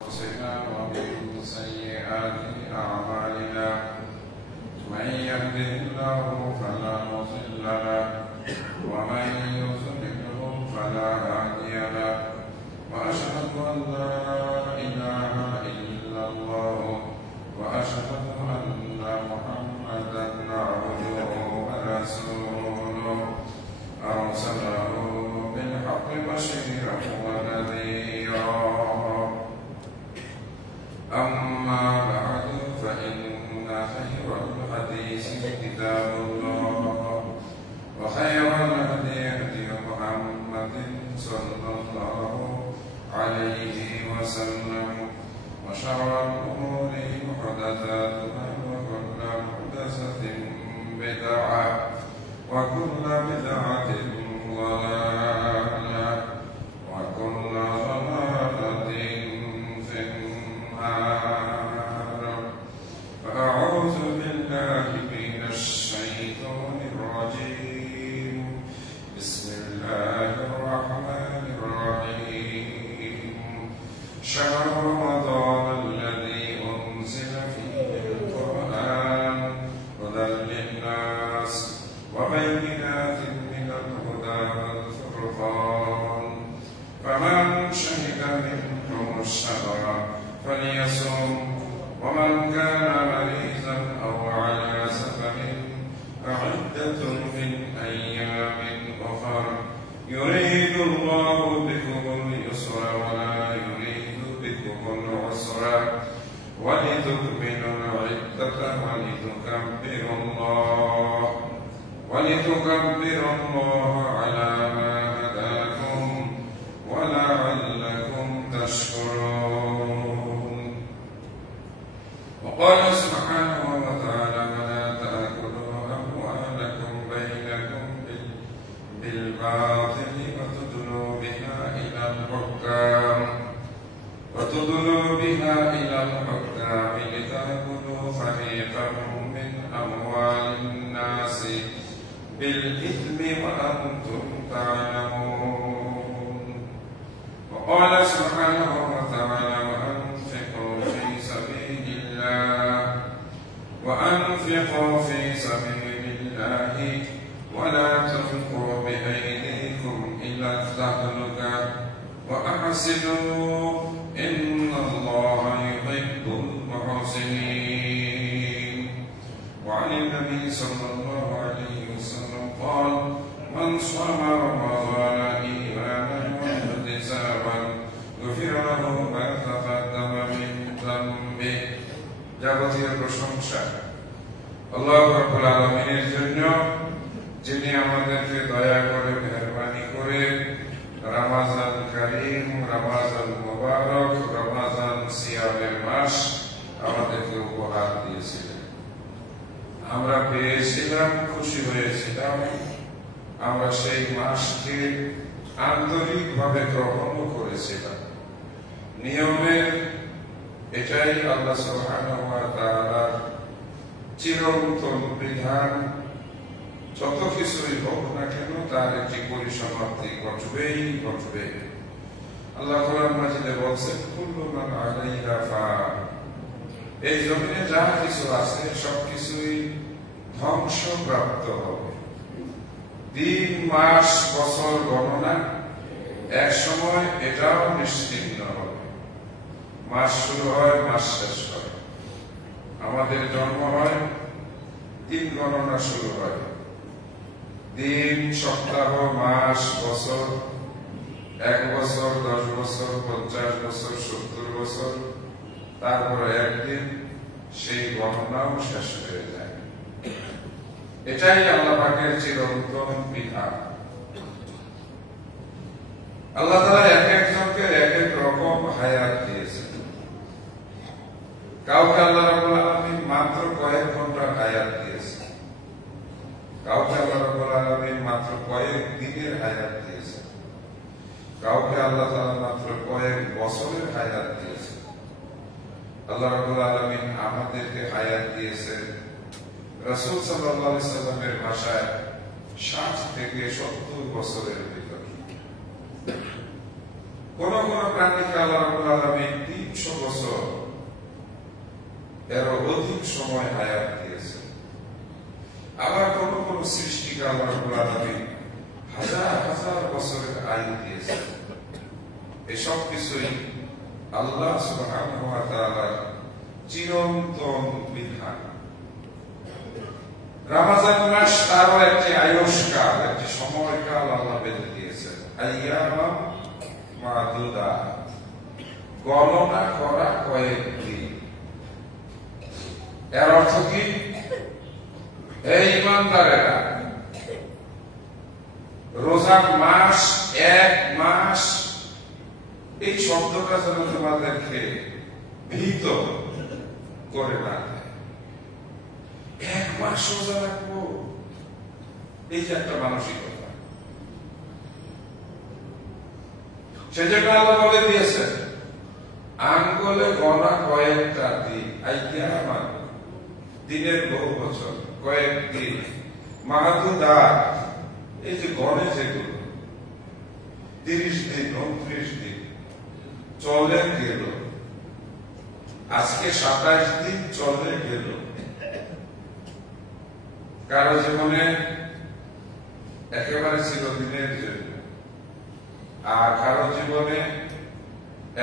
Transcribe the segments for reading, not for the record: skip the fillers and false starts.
أنفسنا ومن سيئات أعمالنا من يهده الله فلا مضل له ومن يضلله فلا هادي له وأشهد أن لا إله إلا الله وأشهد أن محمدا عبده ورسوله أرسله بالحق بشيرا ونذيرا أما بعد فإن خير الحديث كتاب الله وخير الهدي هدي محمد صلى الله عليه وسلم وشر الأمور محدثاتها وكل محدثة بدعة وكل بدعة ضلالة وكل ضلالة في النار فأعوذ بالله من الشيطان الرجيم بسم الله الرحمن الرحيم شهر رمضان الذي أنزل فيه القرآن هدى للناس وبينات من الهدى والفرقان فمن شهد منكم الشهر فليصم ومن كان مريضا أو على سفر فعدة من أيام أخر يريد الله بكم اليسر ولا يريد بكم العسر ولتكملوا العدة ولتكبروا الله على ما هداكم ولعلكم تشكرون. وقال سبحانه وتعالى ولا تأكلوا أموالكم بينكم بالباطل وتدلوا بها إلى الحكام لتأكلوا فريقا من أموال الناس بالإثم وأنتم تعلمون. وقال سبحانه وتعالى وأنفقوا في سبيل الله ولا تلقوا بأيديكم إلى التهلكة وأحسنوا إن الله يحب المحسنين. وعن النبي صلى الله عليه وسلم قال من صام رمضان إيمانا واحتسابا غفر له ما تقدم من ذنبه. যাবতীয় প্রশংসা আল্লাহ রাব্বুল আলামিনের জন্য, যিনি আমাদেরকে দয়া করে মেহেরবানি করে রমজান কারীম, রমজান মুবারক, রমজান সিয়ামের মাস আমাদেরকে উপহার দিয়েছিলেন। আমরা পেয়েছিলাম, খুশি হয়েছিলাম। আমরা সেই মাসকে আন্তরিকভাবে গ্রহণ করেছিলাম। নিয়মের এটাই আল্লাহ সুবহানাহু ওয়া তাআলার চিরন্তন বিধান। যত কিছুই হোক না কেন তার একটি পরিসমাপ্তি ঘটবেই ঘটবে। আল্লাহ কোরআন মাজিদে বলছেন কুল্লু মান আলাইহা ফান, এই জমিনে যা কিছু আছে সবকিছুই ধ্বংসপ্রাপ্ত হবে। দিন, মাস, বছর গণনা এক সময় এটাও নিশ্চিহ্ন হবে। মাস শুরু হয়, মাস শেষ হয়। আমাদের জন্ম হয়, দিন গণনা শুরু হয়। দিন, সপ্তাহ, মাস, বছর, 1 বছর, 10 বছর, 50 বছর, 70 বছর, তারপরে একদিন সেই গণনাও শেষ হয়ে যায়। এটাই আল্লাহ পাকের চিরন্তন বিধান। আল্লাহ তাআলা এক একজনকে এক এক রকম হায়াত দিয়েছেন। কাউকে আল্লাহ রাব্বুল আলামিন মাত্র কয়েক ঘন্টা হায়াত দিয়েছেন, কাউকে আল্লাহ রাব্বুল আলামিন মাত্র কয়েক দিনের হায়াত দিয়েছেন, কাউকে আল্লাহ তাআলা মাত্র কয়েক বছরের হায়াত দিয়েছেন। আল্লাহ রাব্বুল আলামিন আমাদেরকে হায়াত দিয়েছেন রাসূল সাল্লাল্লাহু আলাইহি সাল্লামের ভাষায় 60 থেকে 70 বছরের ভিতর। কোন কোন প্রাণীকে আল্লাহ রাব্বুল আলামিন 300 বছর এরও অধিক সময় হায়াত দিয়েছে। আবার কোন কোন সৃষ্টিকে আল্লাহ রাব্বুল আলামিন হাজার হাজার বছরের আয়ু দিয়েছে। এসব কিছুই আল্লাহ সুবহানাহু ওয়া তাআলার চিরন্তন বিধান। রমজান মাস তারও একটি আয়ুষ্কাল, একটি সময়কাল আল্লাহ বেঁধে দিয়েছেন। আইয়ামাম মাদুদাত, গণনা করা কয়েকদিন। এর অর্থ কি? এই ইমানদারেরা, রোজার মাস, এক মাস, এই শব্দটা যেন তোমাদেরকে ভীত করে না দেয়। এক মাস রোজা রাখবো, এই যে একটা মানসিকতা, সেজন্য আল্লাহ বলে দিয়েছেন আঙ্গুলে গণা কয়েকটা দিন, আইয়ামান, দিনের বহু বছর, কয়েকদিন, মাহাদুদাত, এই যে গণে যেগুলো 30 দিন 29 দিন চলে গেল, আজকে 27 দিন চলে গেল। কারো জীবনে একেবারে চিরদিনের জন্য, আর কারো জীবনে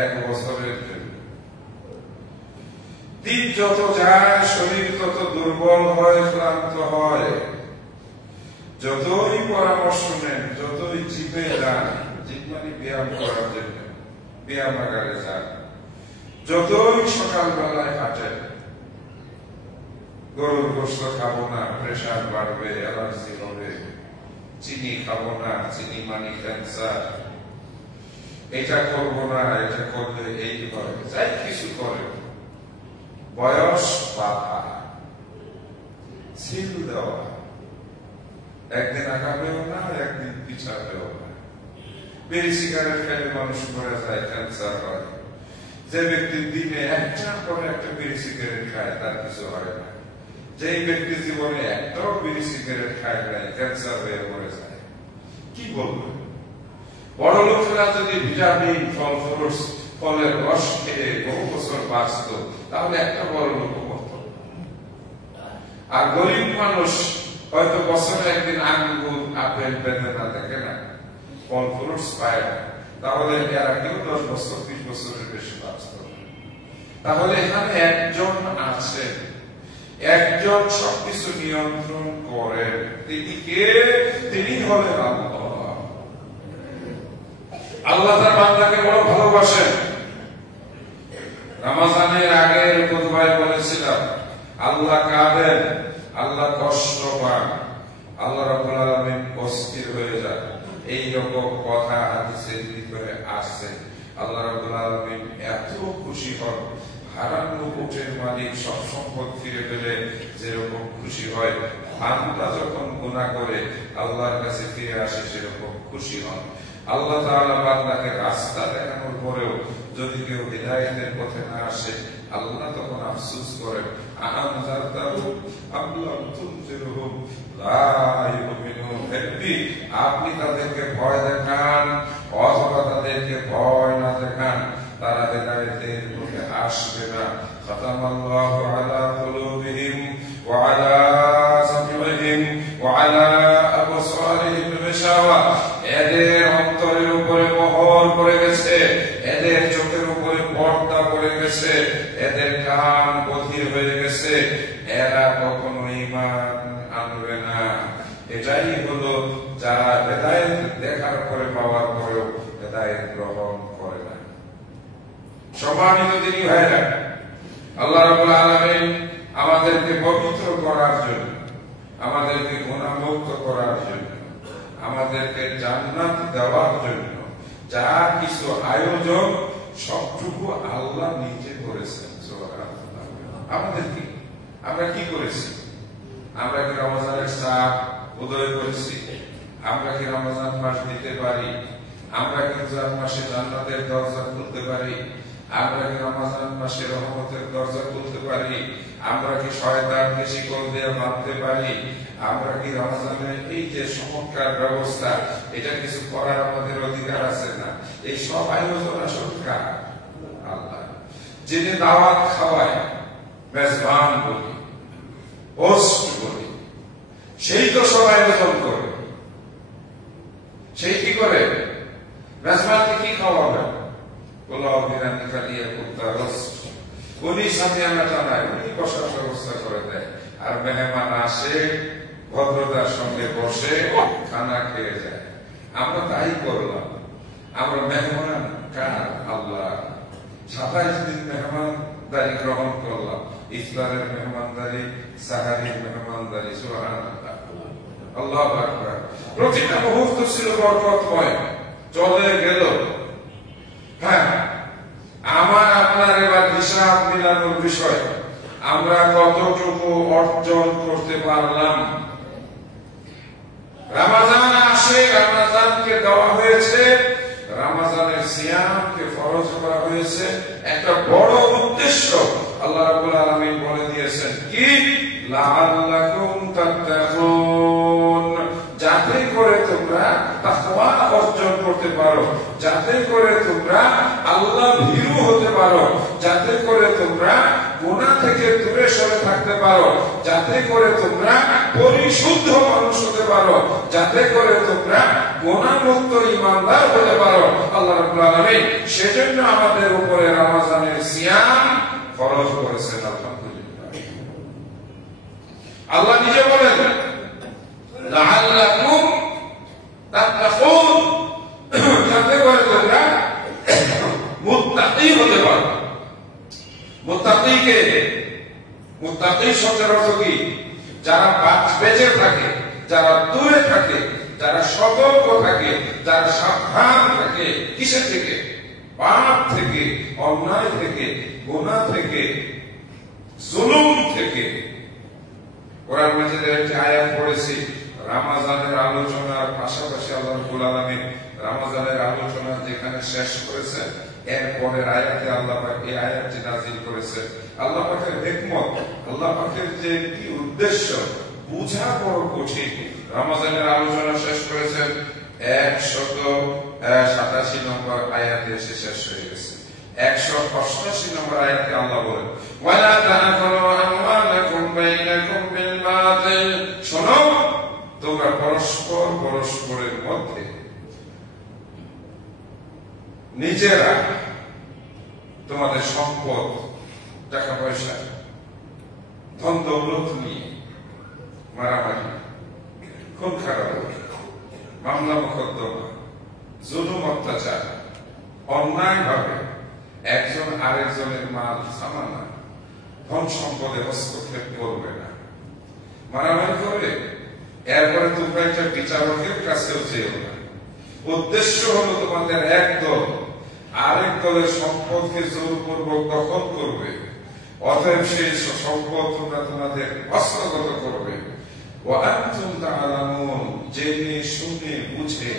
1 বছরের জন্য। দিন যত যায় শরীর তত দুর্বল হয়, ক্লান্ত হয়। যতই পরামর্শ নেন, যতই জিমে যান, জিম মানে ব্যায়াম করার জন্য ব্যায়ামাগারে যান, যতই সকালবেলায় হাঁটেন, গরুর গোশত খাবো না, প্রেশার বাড়বে, অ্যালার্জি হবে, চিনি খাবো না, চিনি মানে ক্যান্সার, এটা করবো না, এটা করলে এই হয়, যাই কিছু করে, বয়স বাধা, ছিল দেওয়া, একদিন আগাবেও না, একদিন পিছাবেও না। বিড়ি সিগারেট খেলে মানুষ মরে যায়, ক্যান্সার হয়। যে ব্যক্তি দিনে একটার পরে একটা বিড়ি সিগারেট খায়, তার কিছু হয় না। যে ব্যক্তি জীবনে একটাও বিড়ি সিগারেট খায় নাই, ক্যান্সার হয়ে মরে যায়। কি বলবো? বড় লোকেরা যদি ভিটামিন, ফল, ফ্রুটস, ফলের রস খেয়ে বহু বছর বাঁচত, তাহলে একটা বড় লোক মরত। আর গরিব মানুষ হয়তো বছরে একদিন আঙ্গুর, আপেল, বেদানা দেখে না, ফল, ফ্রুটস পায় না, তাহলে এরা কেউ 10 বছর 20 বছরের বেশি বাঁচত। তাহলে এখানে একজন আছেন, একজন সবকিছু নিয়ন্ত্রণ করেন। তিনি কে? তিনি হলেন আল্লাহ। আল্লাহ তার বান্দাকে বড় ভালোবাসেন। রমজানের আগের খুতবায় বলেছিলাম, আল্লাহ কাঁদেন, আল্লাহ কষ্ট পান, আল্লাহ রাব্বুল আলামিন অস্থির হয়ে যান। এই রকম কথা হাদিসের ভিতরে আসছে। আল্লাহ রাব্বুল আলামিন এত খুশি হন, হারানো উটের মালিক সব সম্পদ ফিরে পেলে যেরকম খুশি হয়, বান্দা যখন গুনাহ করে আল্লাহর কাছে ফিরে আসে সেরকম খুশি হন। আল্লাহ তাআলা বান্দাকে রাস্তা দেখানোর পরেও যদি কেউ হিদায়াতের পথে না আসে, আল্লাহ তখন আফসোস করেন, আনজারতাহুম আম লাম তুনজিরহুম লা ইউমিনুন। আপনি তাদেরকে ভয় দেখান অথবা তাদেরকে ভয় না দেখান, তারা হিদায়াতের পথে আসবে না। খাতামাল্লাহু আলা কুলুবিহিম ওয়া আলা সামঈহিম ওয়া আলা আবসারিহিম গিশাওয়া। এদের অন্তরের উপরে মোহর পড়ে গেছে, এদের চোখের উপরে পর্দা পড়ে গেছে, এদের কান বধির হয়ে গেছে, এরা কখনো ঈমান আনবে না। এটাই হলো যারা হেদায়েত দেখার পরে, পাওয়ার পরেও হেদায়েত গ্রহণ করে না। সম্মানিত দিনী ভাইরা, আল্লাহ রাব্বুল আলামিন আমাদেরকে পবিত্র করার জন্য, আমাদেরকে গুনাহমুক্ত করার জন্য, আমাদেরকে জান্নাত দেওয়ার জন্য যা কিছু আয়োজন সবটুকু আল্লাহ নিজে করেছেন। সুবহানাল্লাহ। আমাদের কি, আমরা কি করেছি? আমরা কি রমজানের চাঁদ উদয় করেছি? আমরা কি রমজান মাস দিতে পারি? আমরা কি রমজান মাসে জান্নাতের দরজা খুলতে পারি? আমরা কি রমজান মাসে রহমতের দরজা খুলতে পারি? আমরা কি শয়তানকে শিকল দিয়ে বাঁধতে পারি? আমরা কি রমজানের এই যে চমৎকার ব্যবস্থা, এটা কিছু করার আমাদের অধিকার আছে না? এই সব আয়োজন আসলে কার? আল্লাহ। যিনি দাওয়াত খাওয়ায়, মেজবান বলি, হোস্ট বলি, সেই তো সব আয়োজন করে। সেই কি করে? মেজবানকে কি খাওয়াবে? পোলাও, বিরিয়ানি, কালিয়া, কুর্তা, রোস্ট, উনি সামিয়ানা টানায়, উনি বসার ব্যবস্থা করে দেয়। আর মেহমান আসে, ভদ্রতার সঙ্গে বসে খানা খেয়ে যায়। আমরা তাই করলাম। আমরা মেহমান কার? আল্লাহ। 27 দিন মেহমানদারি গ্রহণ করলাম। ইফতারের মেহমানদারি, সাহারির মেহমানদারি। সুবহানাল্লাহ, আল্লাহু আকবার। প্রতিটা মুহূর্ত ছিল বরকতময়, চলে গেল। হ্যাঁ, আমার আপনার এবার হিসাব মিলানোর বিষয়, আমরা কতটুকু অর্জন করতে পারলাম। রমজান আসে, রমজানকে দেওয়া হয়েছে, রমজানের সিয়ামকে ফরজ করা হয়েছে একটা বড় উদ্দেশ্য। আল্লাহ রাব্বুল আলামিন বলে দিয়েছেন কি? লাআল্লাকুম তাত্তাকুন, যাতে করে তোমরা তাকওয়া অর্জন করতে পারো, যাতে করে তোমরা আল্লাহ ভীরু হতে পারো, যাতে করে তোমরা গুনাহ থেকে দূরে সরে থাকতে পারো, যাতে করে তোমরা পরিশুদ্ধ মানুষ হতে পারো, যাতে করে তোমরা গুনাহমুক্ত ঈমানদার হতে পারো। আল্লাহ রাব্বুল আলামিন সেজন্য আমাদের উপরে রমজানের সিয়াম ফরজ করেছেন। আলহামদুলিল্লাহ। আল্লাহ নিজে বলেন লাআল্লাকুম তাত্তাকুন, যাতে করে তোমরা মুত্তাকি হতে পারো। মুত্তাকিকে, মুত্তাকি শব্দের অর্থ কি? যারা বেঁচে থাকে, যারা দূরে থাকে, যারা সতর্ক থাকে, যারা সাবধান থাকে। কিসের থেকে? পাপ থেকে, অন্যায় থেকে, গুনাহ থেকে, জুলুম থেকে। কোরআন মাজিদের একটি আয়াত পড়েছি, রমজানের আলোচনার পাশাপাশি আল্লাহ রাব্বুল আলামিন রমজানের আলোচনা যেখানে শেষ করেছেন, এরপরের আয়াতে আল্লাহ পাক এই আয়াতটি নাযিল করেছেন। আল্লাহ পাকের হিকমত, আল্লাহ পাকের যে কি উদ্দেশ্য বুঝা বড় কঠিন। রমজানের আলোচনা শেষ করেছেন 187 নম্বর আয়াতে এসে শেষ হয়ে গেছে। 188 নম্বর আয়াতে আল্লাহ বলেন ওয়ালা তা'কুলু আমওয়ালাকুম বাইনাকুম বিল বাতিল, শোনো তোমরা পরস্পরের মধ্যে নিজেরা তোমাদের সম্পদ, টাকা পয়সা, ধন দৌলত নিয়ে মারামারি, খুন খারাপ, মামলা মোকদ্দমা, জুলুম অত্যাচার, অন্যায় ভাবে একজন আরেকজনের মাল সামানা, ধন সম্পদে হস্তক্ষেপ করবে না। মারামারি করে এরপরে তোমরা একটা বিচারকের কাছেও যেও না। উদ্দেশ্য হলো তোমাদের এক দল আরেক দলের সম্পদকে জোরপূর্বক দখল করবে, অতএব সেই সম্পদ তোমরা তোমাদের হস্তগত করবে। ওয়াআনতুম তা'লামুন, জেনে শুনে বুঝে।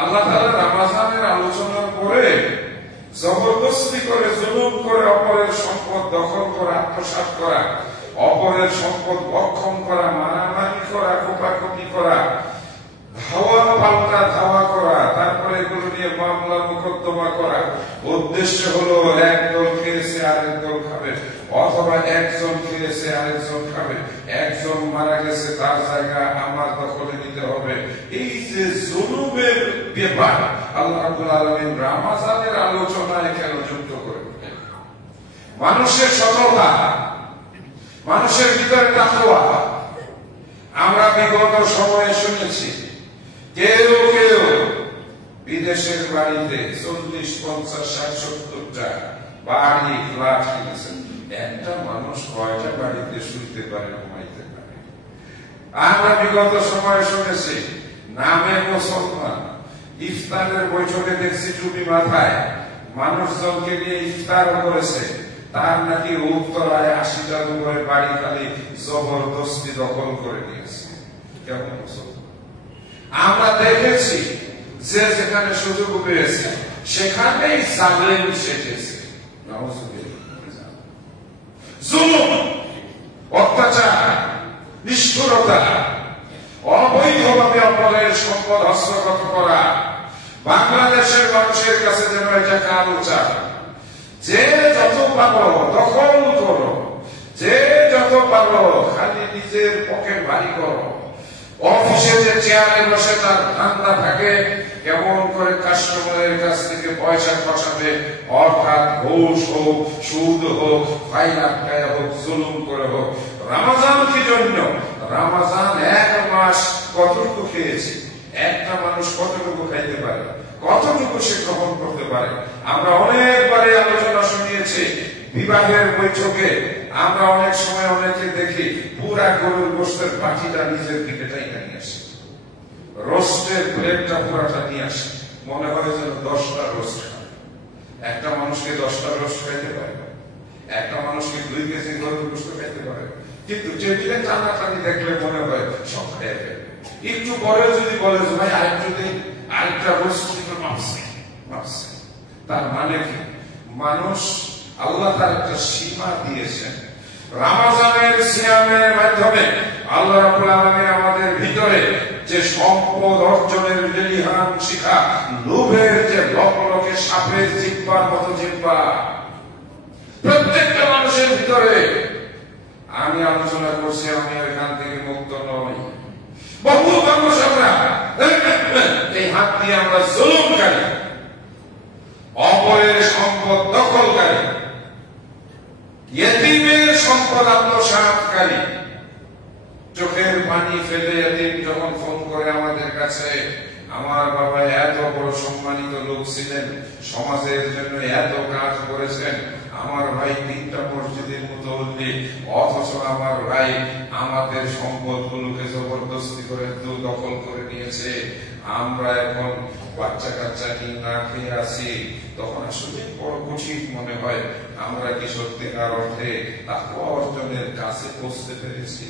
আল্লাহ তাআলা রমজানের আলোচনার পরে জবরদস্তি করে, জুলুম করে অপরের সম্পদ দখল করা, আত্মসাৎ করা, অপরের সম্পদ ভক্ষণ করা, মারামারি করা, কোপাকুপি করা, ধাওয়া পাল্টা ধাওয়া করা, তারপরে এগুলো নিয়ে মামলা মোকদ্দমা করা। উদ্দেশ্য হলো এক দল খেয়েছে আরেক দল খাবে, অথবা একজন খেয়েছে আরেকজন খাবে, একজন মারা গেছে তার জায়গা আমার দখলে নিতে হবে। এই যে জুলুমের ব্যাপার আল্লাহ রাব্বুল আলামিন রমজানের আলোচনায় কেন যুক্ত করে? মানুষের সততা, মানুষের ভিতরে তাকওয়া। আমরা বিগত সময়ে শুনেছি কেউ কেউ বিদেশের বাড়িতে 40, 50, 60, 70টা বাড়ি, ফ্ল্যাট কিনেছেন। একটা মানুষ কয়টা বাড়িতে শুইতে পারে, ঘুমাইতে পারে? আমরা বিগত সময়ে শুনেছি নামে মুসলমান, ইফতারের বৈঠকে দেখছি টুপি মাথায়, মানুষজনকে নিয়ে ইফতারও করেছে, তার নাকি উত্তরায় 80টার উপরে বাড়ি খালি জবরদস্তি দখল করে নিয়েছে। কেমন মুসলমান? আমরা দেখেছি যে যেখানে সুযোগ পেয়েছে সেখানেই জালেম সেজেছে। জুলুম, অত্যাচার, নিষ্ঠুরতা, অবৈধভাবে অপরের সম্পদ হস্তগত করা বাংলাদেশের মানুষের কাছে যেন এটা কালচার। যে পারো দখল করো, যে যত পারো খালি নিজের পকেট ভারী করো। অফিসে যে চেয়ারে বসে তার ধান্দা থাকে কেমন করে কাস্টমারের কাছ থেকে পয়সা খসাবে, অর্থাৎ ঘুষ হোক, সুদ হোক, ফাইন আটকায় হোক, জুলুম করে হোক। রমজান কি জন্য? রমজান এক মাস কতটুকু খেয়েছে, একটা মানুষ কতটুকু খাইতে পারে, কতটুকু সে গ্রহণ করতে পারে। আমরা অনেকবারে আলোচনা শুনিয়েছি বিবাহের বৈঠকে। আমরা অনেক সময় অনেকে দেখি পুরা গরুর গোস্তের পাখিটা নিজের দিকে টাইনা নিয়ে আসে, রোস্টের প্লেটটা পুরাটা নিয়ে আসে, মনে হয় যেন 10টা রোস্ট খায়। একটা মানুষকে 10টা রোস্ট খাইতে পারে, একটা মানুষকে 2 কেজি গরুর গোস্ত খাইতে পারে, কিন্তু টেবিলে টানাটানি দেখলে মনে হয় সব খেয়ে ফেলবে। একটু পরে যদি বলে যে ভাই আরেকটু দিন, আরেকটা রোস্ট কিন্তু মাপছে। তার মানে কি? মানুষ, আল্লাহ তার একটা সীমা দিয়েছেন। রমজানের সিয়ামের মাধ্যমে আল্লাহ রাব্বুল আলামিন আমাদের ভিতরে যে সম্পদ অর্জনের লেলিহান শিখা, লোভের যে লকলকে সাপের জিহ্বার মতো জিহ্বা প্রত্যেকটা মানুষের ভিতরে, আমি আলোচনা করছি, আমি এখান থেকে মুক্ত নই। বহু মানুষ আমরা এই হাত দিয়ে আমরা জুলুমকারী, অপরের সম্পদ দখলকারী, ইয়েতিমের সম্পদ আত্মসাৎকারী। চোখের পানি ফেলে এদিন যখন ফোন করে আমাদের কাছে, আমার বাবা এত বড় সম্মানিত লোক ছিলেন, সমাজের জন্য এত কাজ করেছেন, আমার ভাই 3টা মসজিদের মুতওয়াল্লি, অথচ আমার ভাই আমাদের সম্পদগুলোকে জবরদস্তি করে দখল করে নিয়েছে, আমরা এখন বাচ্চা কাচ্চা নিয়ে না খেয়ে আছি। তখন আসলে বড় কঠিন মনে হয়, আমরা কি সত্যিকার অর্থে তাকওয়া অর্জনের কাছে পৌঁছতে পেরেছি?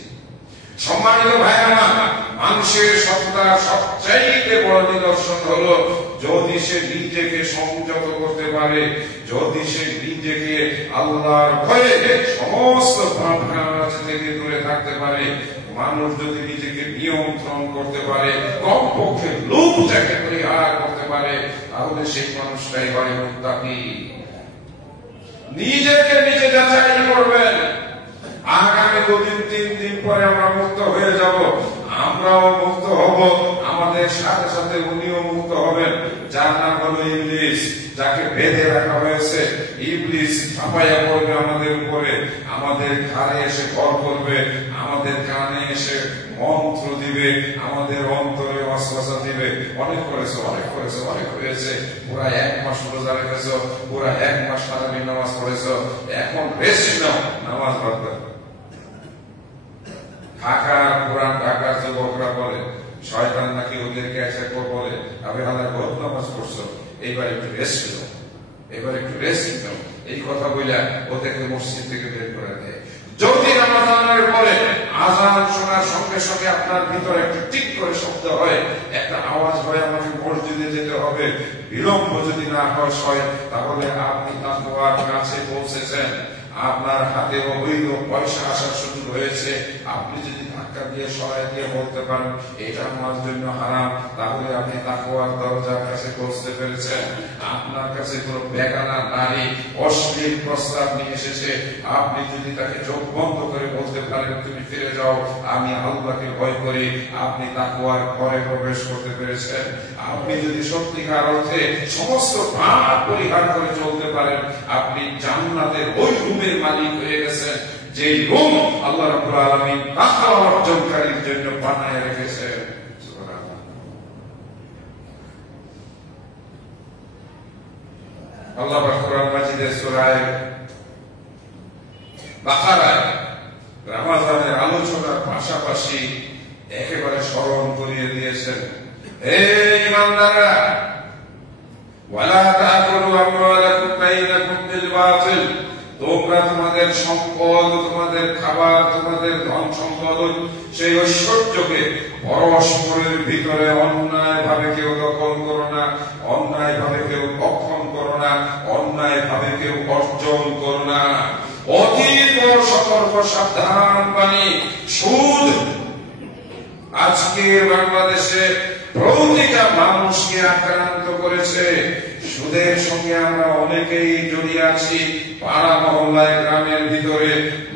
সম্মানিত ভাইরা, মানুষের সত্তার সবচাইতে বড় নিদর্শন হলো যদি সে নিজেকে সংযত করতে পারে, যদি সে নিজেকে আল্লাহর ভয়ে সমস্ত পাপ কাজ থেকে দূরে থাকতে পারে, মানুষ যদি নিজেকে নিয়ন্ত্রণ করতে পারে, কমপক্ষে লোভটাকে পরিহার করতে পারে, তাহলে সেই মানুষটাই হয় মুত্তাকি। নিজেকে নিজে যাচাই করবেন। আগামী 2-3 দিন পরে আমরা মুক্ত হয়ে যাব, আমরাও মুক্ত হব, আমাদের সাথে সাথে উনিও মুক্ত হবেন। যার নাম হলো ইবলিস, যাকে বেঁধে রাখা হয়েছে। ইবলিস ঝাঁপাইয়া পড়বে আমাদের উপরে, আমাদের ঘাড়ে এসে ভর করবে, আমাদের কানে এসে মন্ত্র দিবে, আমাদের অন্তরে ওয়াসওয়াসা দিবে। অনেক করেছে, অনেক করেছে, অনেক হয়েছে। পুরা 1 মাস রোজা রেখেছ, পুরা 1 মাস তারাবি নামাজ পড়েছ, এখন রেস্ট নাও, নামাজ বাদ দাও। ঢাকার পুরান ঢাকার যুবকরা বলে শয়তান নাকি ওদেরকে এসে বলে, আমি হাজার বহুত নামাজ পড়ছো, এইবার একটু রেস্ট নাও, এবার একটু রেস্ট নাও। এই কথা বলে ওদেরকে মসজিদ থেকে বের করে দেয়। যদি রমজানের পরে আযান শোনার সঙ্গে সঙ্গে আপনার ভিতরে একটু টিক করে শব্দ হয়, একটা আওয়াজ হয় আমাকে মসজিদে যেতে হবে, বিলম্ব যদি না হয়, তাহলে আপনি তাকওয়ার কাছে পৌঁছেছেন। আপনার হাতে অবৈধ পয়সা আসা শুরু হয়েছে, আপনি যদি ধাক্কা দিয়ে সরাই দিয়ে বলতে পারেন এটা আমার জন্য হারাম, তাহলে আপনি তাকওয়ার দরজার কাছে পৌঁছতে পেরেছেন। আপনার কাছে কোনো বেগানা নারী অশ্লীল প্রস্তাব নিয়ে এসেছে, আপনি যদি তাকে চোখ বন্ধ করে বলতে পারেন তুমি ফিরে যাও, আমি আল্লাহকে ভয় করি, আপনি তাকওয়ার ঘরে প্রবেশ করতে পেরেছেন। আপনি যদি সত্যিকার অর্থে সমস্ত পাপ পরিহার করে চলতে পারেন, আপনি জান্নাতের ওই রুমের মালিক হয়ে গেছেন, যে রুম আল্লাহ রাব্বুল আলামিন তাকওয়া অর্জনকারীর জন্য বানায় রেখেছেন। সুবহানাল্লাহ। আল্লাহ পাক কোরআন মাজিদে সূরা বাকারায় রমজানের আলোচনার পাশাপাশি একেবারে স্মরণ করিয়ে দিয়েছেন, হে ঈমানদাররা, ওয়ালা তাকুলু আমওয়ালাকুম বাইনাকুম বিল বাতিল, তোমরা তোমাদের সম্পদ, তোমাদের খাবার, তোমাদের ধন সম্পদ, সেই ঐশ্বর্যকে পরস্পরের ভিতরে অন্যায় ভাবে কেউ দখল করো না, অন্যায় ভাবে কেউ ভক্ষণ করো না, অন্যায় ভাবে কেউ অর্জন করো না। অতি বড় সতর্ক সাবধান বাণী। সুদ আজকে বাংলাদেশে প্রতিটা মানুষকে আক্রান্ত করেছে। সুদের সঙ্গে আমরা অনেকেই জড়িয়ে আছি। পাড়া মহল্লায়, গ্রামের ভিতরে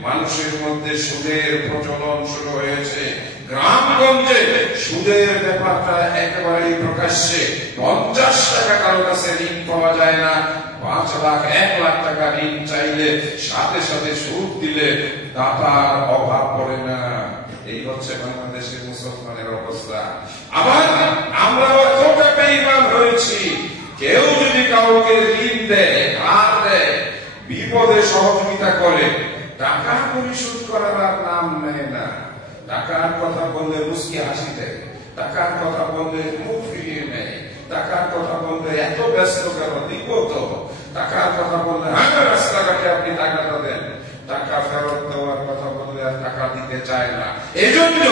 মানুষের মধ্যে সুদের প্রচলন শুরু হয়েছে। গ্রামগঞ্জে সুদের ব্যাপারটা একেবারেই প্রকাশ্যে। 50 টাকা কারো কাছে ঋণ পাওয়া যায় না, 5 লাখ 1 লাখ টাকা ঋণ চাইলে সাথে সাথে সুদ দিলে দাতার অভাব পড়ে না। এই হচ্ছে বাংলাদেশের মুসলমানের অবস্থা। আবার আমরা এতটা বেঈমান হয়েছি, কেউ যদি কাউকে ঋণ দেয়, ধার দেয়, বিপদে সহযোগিতা করে, টাকা পরিশোধ করার আর নাম নেয় না। টাকার কথা বললে মুস্কি হাসি দেয়, টাকার কথা বললে মুখ ফিরিয়ে নেয়, টাকার কথা বললে এত ব্যস্ত কেন, দিব তো। টাকার কথা বললে হ্যাঁ রাস্তাঘাটে আপনি টাকাটা দেন, টাকা ফেরত দেওয়ার কথা বললে আর টাকা দিতে চায় না। এই জন্য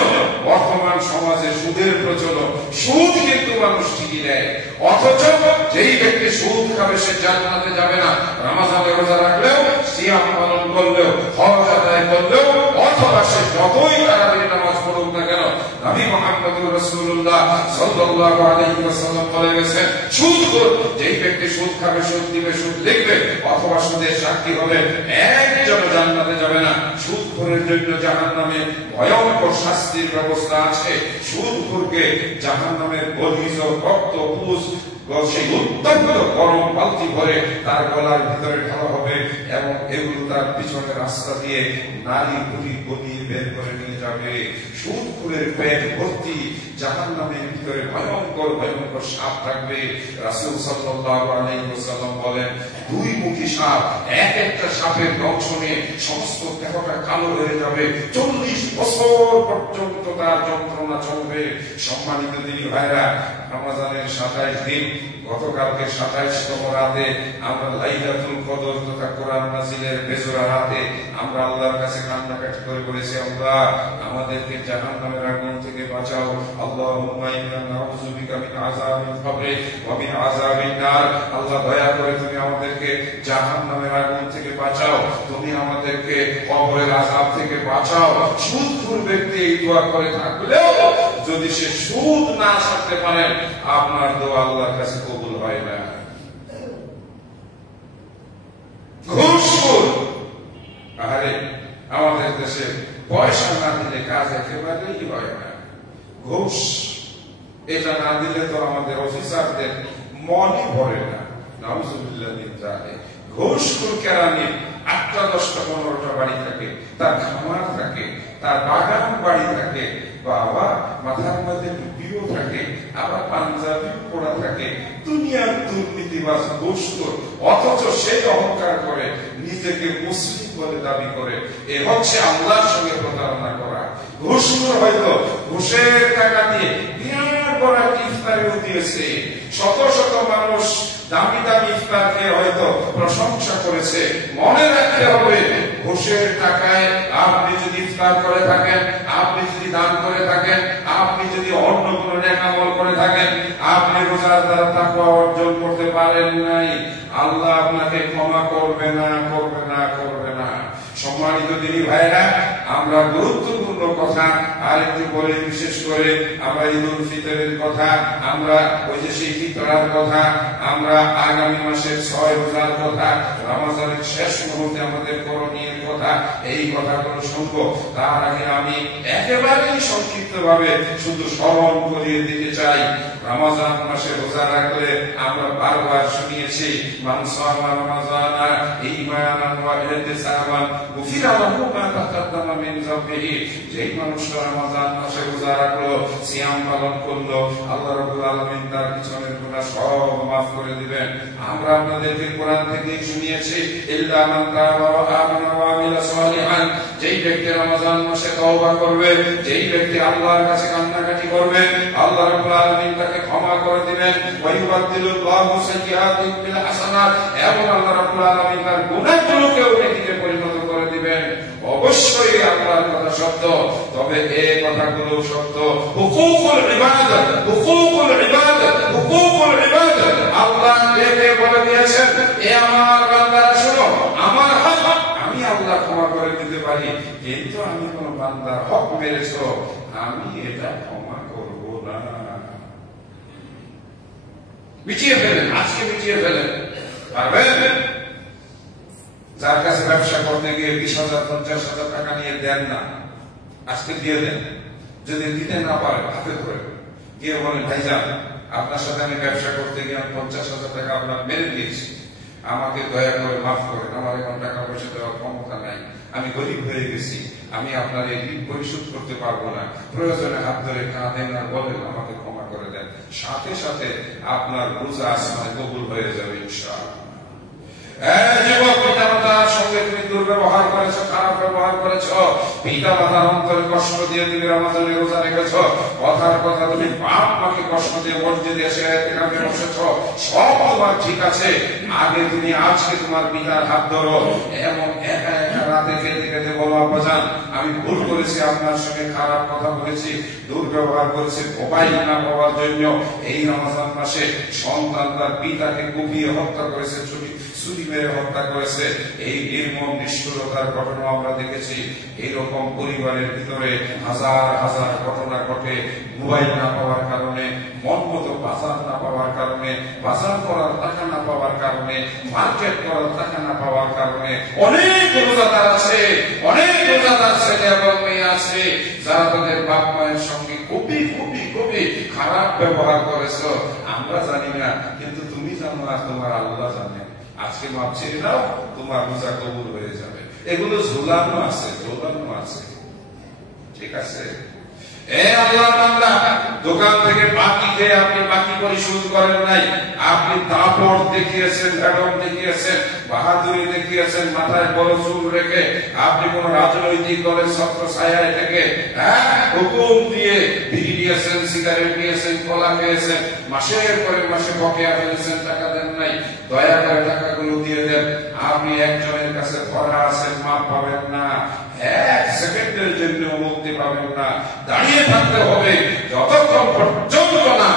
বর্তমান সমাজে সুদের প্রচলন। সুদ কিন্তু মানুষ ঠিকই দেয়, অথচ যেই ব্যক্তি সুদ খাবে সে জান্নাতে যাবে না। রমজানে রোজা রাখলেও, সিয়াম পালন করলেও, হজ আদায় করলেও, অথবা সে যতই তারাবির নামাজ পড়ুক না কেন, নবী মুহাম্মদুর রাসূলুল্লাহ সাল্লাল্লাহু আলাইহি ওয়াসাল্লাম বলে গেছেন, সুদখোর যেই ব্যক্তি সুদ খাবে, সুদ দিবে, সুদ লিখবে, অথবা সুদের সাক্ষী হবে, একজন জান্নাতে যাবে না। সুদখোরের জন্য জাহান্নামে ভয়ঙ্কর শাস্তির ব্যবস্থা আছে। সুদখোরকে জাহান্নামের গলিজ রক্ত পুষ সেই অত্যন্ত গরম বালতি ভরে তার গলার ভিতরে ঢালা হবে এবং এগুলো তার পিছনে রাস্তা দিয়ে নারী গুলি গলিয়ে বের করে নিয়ে যাবে। সুদখোরের পেট ভর্তি জাহান্নামের ভিতরে ভয়ঙ্কর ভয়ঙ্কর সাপ থাকবে। রাসূল সাল্লাল্লাহু আলাইহি ওয়াসাল্লাম বলেন, 2 মুখী সাপ, এক একটা সাপের দংশনে সমস্ত দেহটা কালো হয়ে যাবে, 40 বছর পর্যন্ত তার যন্ত্রণা চলবে। সম্মানিত দিনী ভাইরা, রমজানের 27 দিন, গতকালকে 27তম রাতে আমরা লাইলাতুল কদর তথা কোরআন নাযিলের বেজোড়া রাতে আমরা আল্লাহর কাছে কান্নাকাটি করে বলেছি, আল্লাহ আমাদেরকে জাহান্নামের আগুন থেকে বাঁচাও। আল্লাহুম্মা ইন্না নাউযু বিকা মিন আযাবিল কবরি ওয়া মিন আযাবিন নার। আল্লাহ দয়া করে তুমি আমাদেরকে জাহান্নামের আগুন থেকে বাঁচাও, তুমি আমাদেরকে কবরের আযাব থেকে বাঁচাও। সুদখোর ব্যক্তি এই দোয়া করে থাকলেও যদি সে সুদ না ছাড়তে পারে, আপনার দোয়া আল্লাহর কাছে কবুল হয় না। ঘুষখোর, আরে আমাদের দেশে পয়সা না দিলে কাজ একেবারেই হয় না। ঘুষ এটা না দিলে তো আমাদের অফিসারদের মনই ভরে না। নাউযুবিল্লাহ মিন যালিক। ঘুষখোর কেরানি 8টা 10টা 15টা বাড়ি থাকে, তার খামার থাকে, তার বাগান বাড়ি থাকে, বাবা মাথার মধ্যে টুপিও থাকে, আবার পাঞ্জাবি পরা থাকে, দুনিয়ার দুর্নীতিবাজ ঘুষখোর, অথচ সে অহংকার করে নিজেকে মুসলিম বলে দাবি করে। এ হচ্ছে আল্লাহর সঙ্গে প্রতারণা করা। ঘুষখোর হয়তো ঘুষের টাকা দিয়ে বিরাট বড় ইফতারিও দিয়েছে, শত শত মানুষ দামি দামি ইফতার খেয়ে হয়তো প্রশংসা করেছে। মনে রাখতে হবে, ঘুষের টাকায় আপনি যদি ইফতার করে থাকেন, আপনি যদি দান করে থাকেন, আপনি যদি অন্য কোনো নেক আমল করে থাকেন, আপনি রোজার দ্বারা তাকওয়া অর্জন করতে পারেন নাই, আল্লাহ আপনাকে ক্ষমা করবে না, করবে না, করবে না। সম্মানিত দিনী ভাইরা, আমরা গুরুত্বপূর্ণ কথা আরেকটু বলে, বিশেষ করে আমরা ঈদুল ফিতরের কথা, আমরা ওই যে সেই ফিতরার কথা, আমরা আগামী মাসের 6 রোজার কথা, রমজানের শেষ মুহূর্তে আমাদের করণীয় কথা, এই কথাগুলো শুনবো। তার আগে আমি একেবারেই সংক্ষিপ্তভাবে শুধু স্মরণ করিয়ে দিতে চাই, রমজান মাসে রোজা রাখলে আমরা বারবার শুনিয়েছি, মান সামা রমাযানা ঈমানান ওয়া ইহতিসাবান গুফিরা লাহু মা তাকাদ্দামা মিন যামবিহি। যেই মানুষ রমজান মাসে রোজা রাখলো, সিয়াম পালন করলো, আল্লাহ রাব্বুল আলামিন তার পিছনের গুনাহ সব মাফ করে দিবেন। আমরা আপনাদেরকে কোরআন থেকে শুনিয়েছি, ইল্লা মান তাবা ওয়া আমানা ওয়া আমিলা সালিহান। যেই ব্যক্তি রমজান মাসে তওবা করবে, যেই ব্যক্তি আল্লাহর কাছে কান্নাকাটি করবে, আল্লাহ রাব্বুল আলামিন তাকে ক্ষমা করে দিবেন। ওয়া ইউবাদদিলুল্লাহু সাইয়্যাতিহিম বিল হাসানাত। এবং আল্লাহ রাব্বুল আলামিন তার গুনাহগুলোকে নেকিতে পরিণত করে দিবেন। অবশ্যই আল্লাহর কথা সত্য, তবে এই কথাগুলো সত্য। হুকুকুল ইবাদত, হুকুকুল ইবাদত, হুকুকুল ইবাদত আল্লাহ ডেকে বলে দিয়েছেন, এ আমার বান্দারা শোনো, আমার হক আমি আল্লাহ ক্ষমা করে দিতে পারি, কিন্তু আমি কোন বান্দার হক মেরেছো, আমি এটা ক্ষমা করব না। মিটিয়ে ফেলেন, আজকে মিটিয়ে ফেলেন। পারবেন? যার কাছে ব্যবসা করতে গিয়ে 20,000 50,000 টাকা নিয়ে দেন না, আজকে দিয়ে দেন। যদি দিতে না পারেন হাতে ধরে গিয়ে বলেন, ভাইজান আপনার সাথে আমি ব্যবসা করতে গিয়ে 50,000 টাকা আপনার মেরে দিয়েছি, আমাকে দয়া করে মাফ করেন, আমার এখন টাকা পয়সা দেওয়ার ক্ষমতা নাই, আমি গরিব হয়ে গেছি, আমি আপনার এই ঋণ পরিশোধ করতে পারবো না, প্রয়োজনে হাত ধরে কাঁদেন আর বলেন আমাকে ক্ষমা করে দেন। সাথে সাথে আপনার রোজা আসমানে কবুল হয়ে যাবে ইনশাআল্লাহ। যুবক, পিতা মাতার সঙ্গে তুমি দুর্ব্যবহার করেছ, খারাপ ব্যবহার করেছ, পিতা মাতার অন্তরে কষ্ট দিয়ে তুমি রমজানে রোজা রেখেছ, কথার কথা তুমি বাপ মাকে কষ্ট দিয়ে মসজিদে এসে ইতিকাফে বসেছ, সব তোমার ঠিক আছে। আগে তুমি আজকে তোমার পিতার হাত ধরো, এমন একা একা রাতে কেঁদে কেঁদে বলো, আব্বাজান আমি ভুল করেছি, আপনার সঙ্গে খারাপ কথা বলেছি, দুর্ব্যবহার করেছি, মোবাইল না পাওয়ার জন্য এই রমজান মাসে সন্তান তার পিতাকে কুপিয়ে হত্যা করেছে, ছুরি মেরে হত্যা করেছে। এই নির্মম নিষ্ঠুরতার ঘটনা আমরা দেখেছি। এইরকম পরিবারের ভিতরে হাজার হাজার ঘটনা ঘটে। মোবাইল না পাওয়ার কারণে, মন মতো বাজার না পাওয়ার কারণে, বাজার করার টাকা না পাওয়ার কারণে, মার্কেট করার টাকা না পাওয়ার কারণে অনেক রোজাদার আছে, অনেক রোজাদার ছেলে এবং মেয়ে আছে যারা তাদের বাপ মায়ের সঙ্গে খুবই খুবই খুবই খারাপ ব্যবহার করেছ। আমরা জানি না, কিন্তু তুমি জানো আর তোমার আল্লাহ জানে। আজকে মাপ ছেড়ে দাও, তোমার রোজা কবুল হয়ে যাবে। এগুলো ঝোলানো আছে, ঝোলানো আছে, ঠিক আছে? আল্লাহর বান্দা, দোকান থেকে বাকি খেয়ে আপনি বাকি পরিশোধ করেন নাই, আপনি দাপট দেখিয়েছেন, ঢাকন দেখিয়েছেন, বাহাদুরি দেখিয়েছেন, মাথায় বড় চুল রেখে আপনি কোন রাজনৈতিক দলের ছত্র ছায়ায় থেকে হুকুম দিয়ে বিড়ি নিয়েছেন, সিগারেট নিয়েছেন, কলা খেয়েছেন, মাসের পরে মাসে বকেয়া ফেলেছেন, টাকা দেন নাই। দয়া করে টাকাগুলো দিয়ে দেন। আপনি একজনের কাছে ধরা আছেন, মাপ পাবেন না, এক সেকেন্ডের জন্য মুক্তি পাবেন না। দাঁড়িয়ে থাকতে হবে যতক্ষণ পর্যন্ত না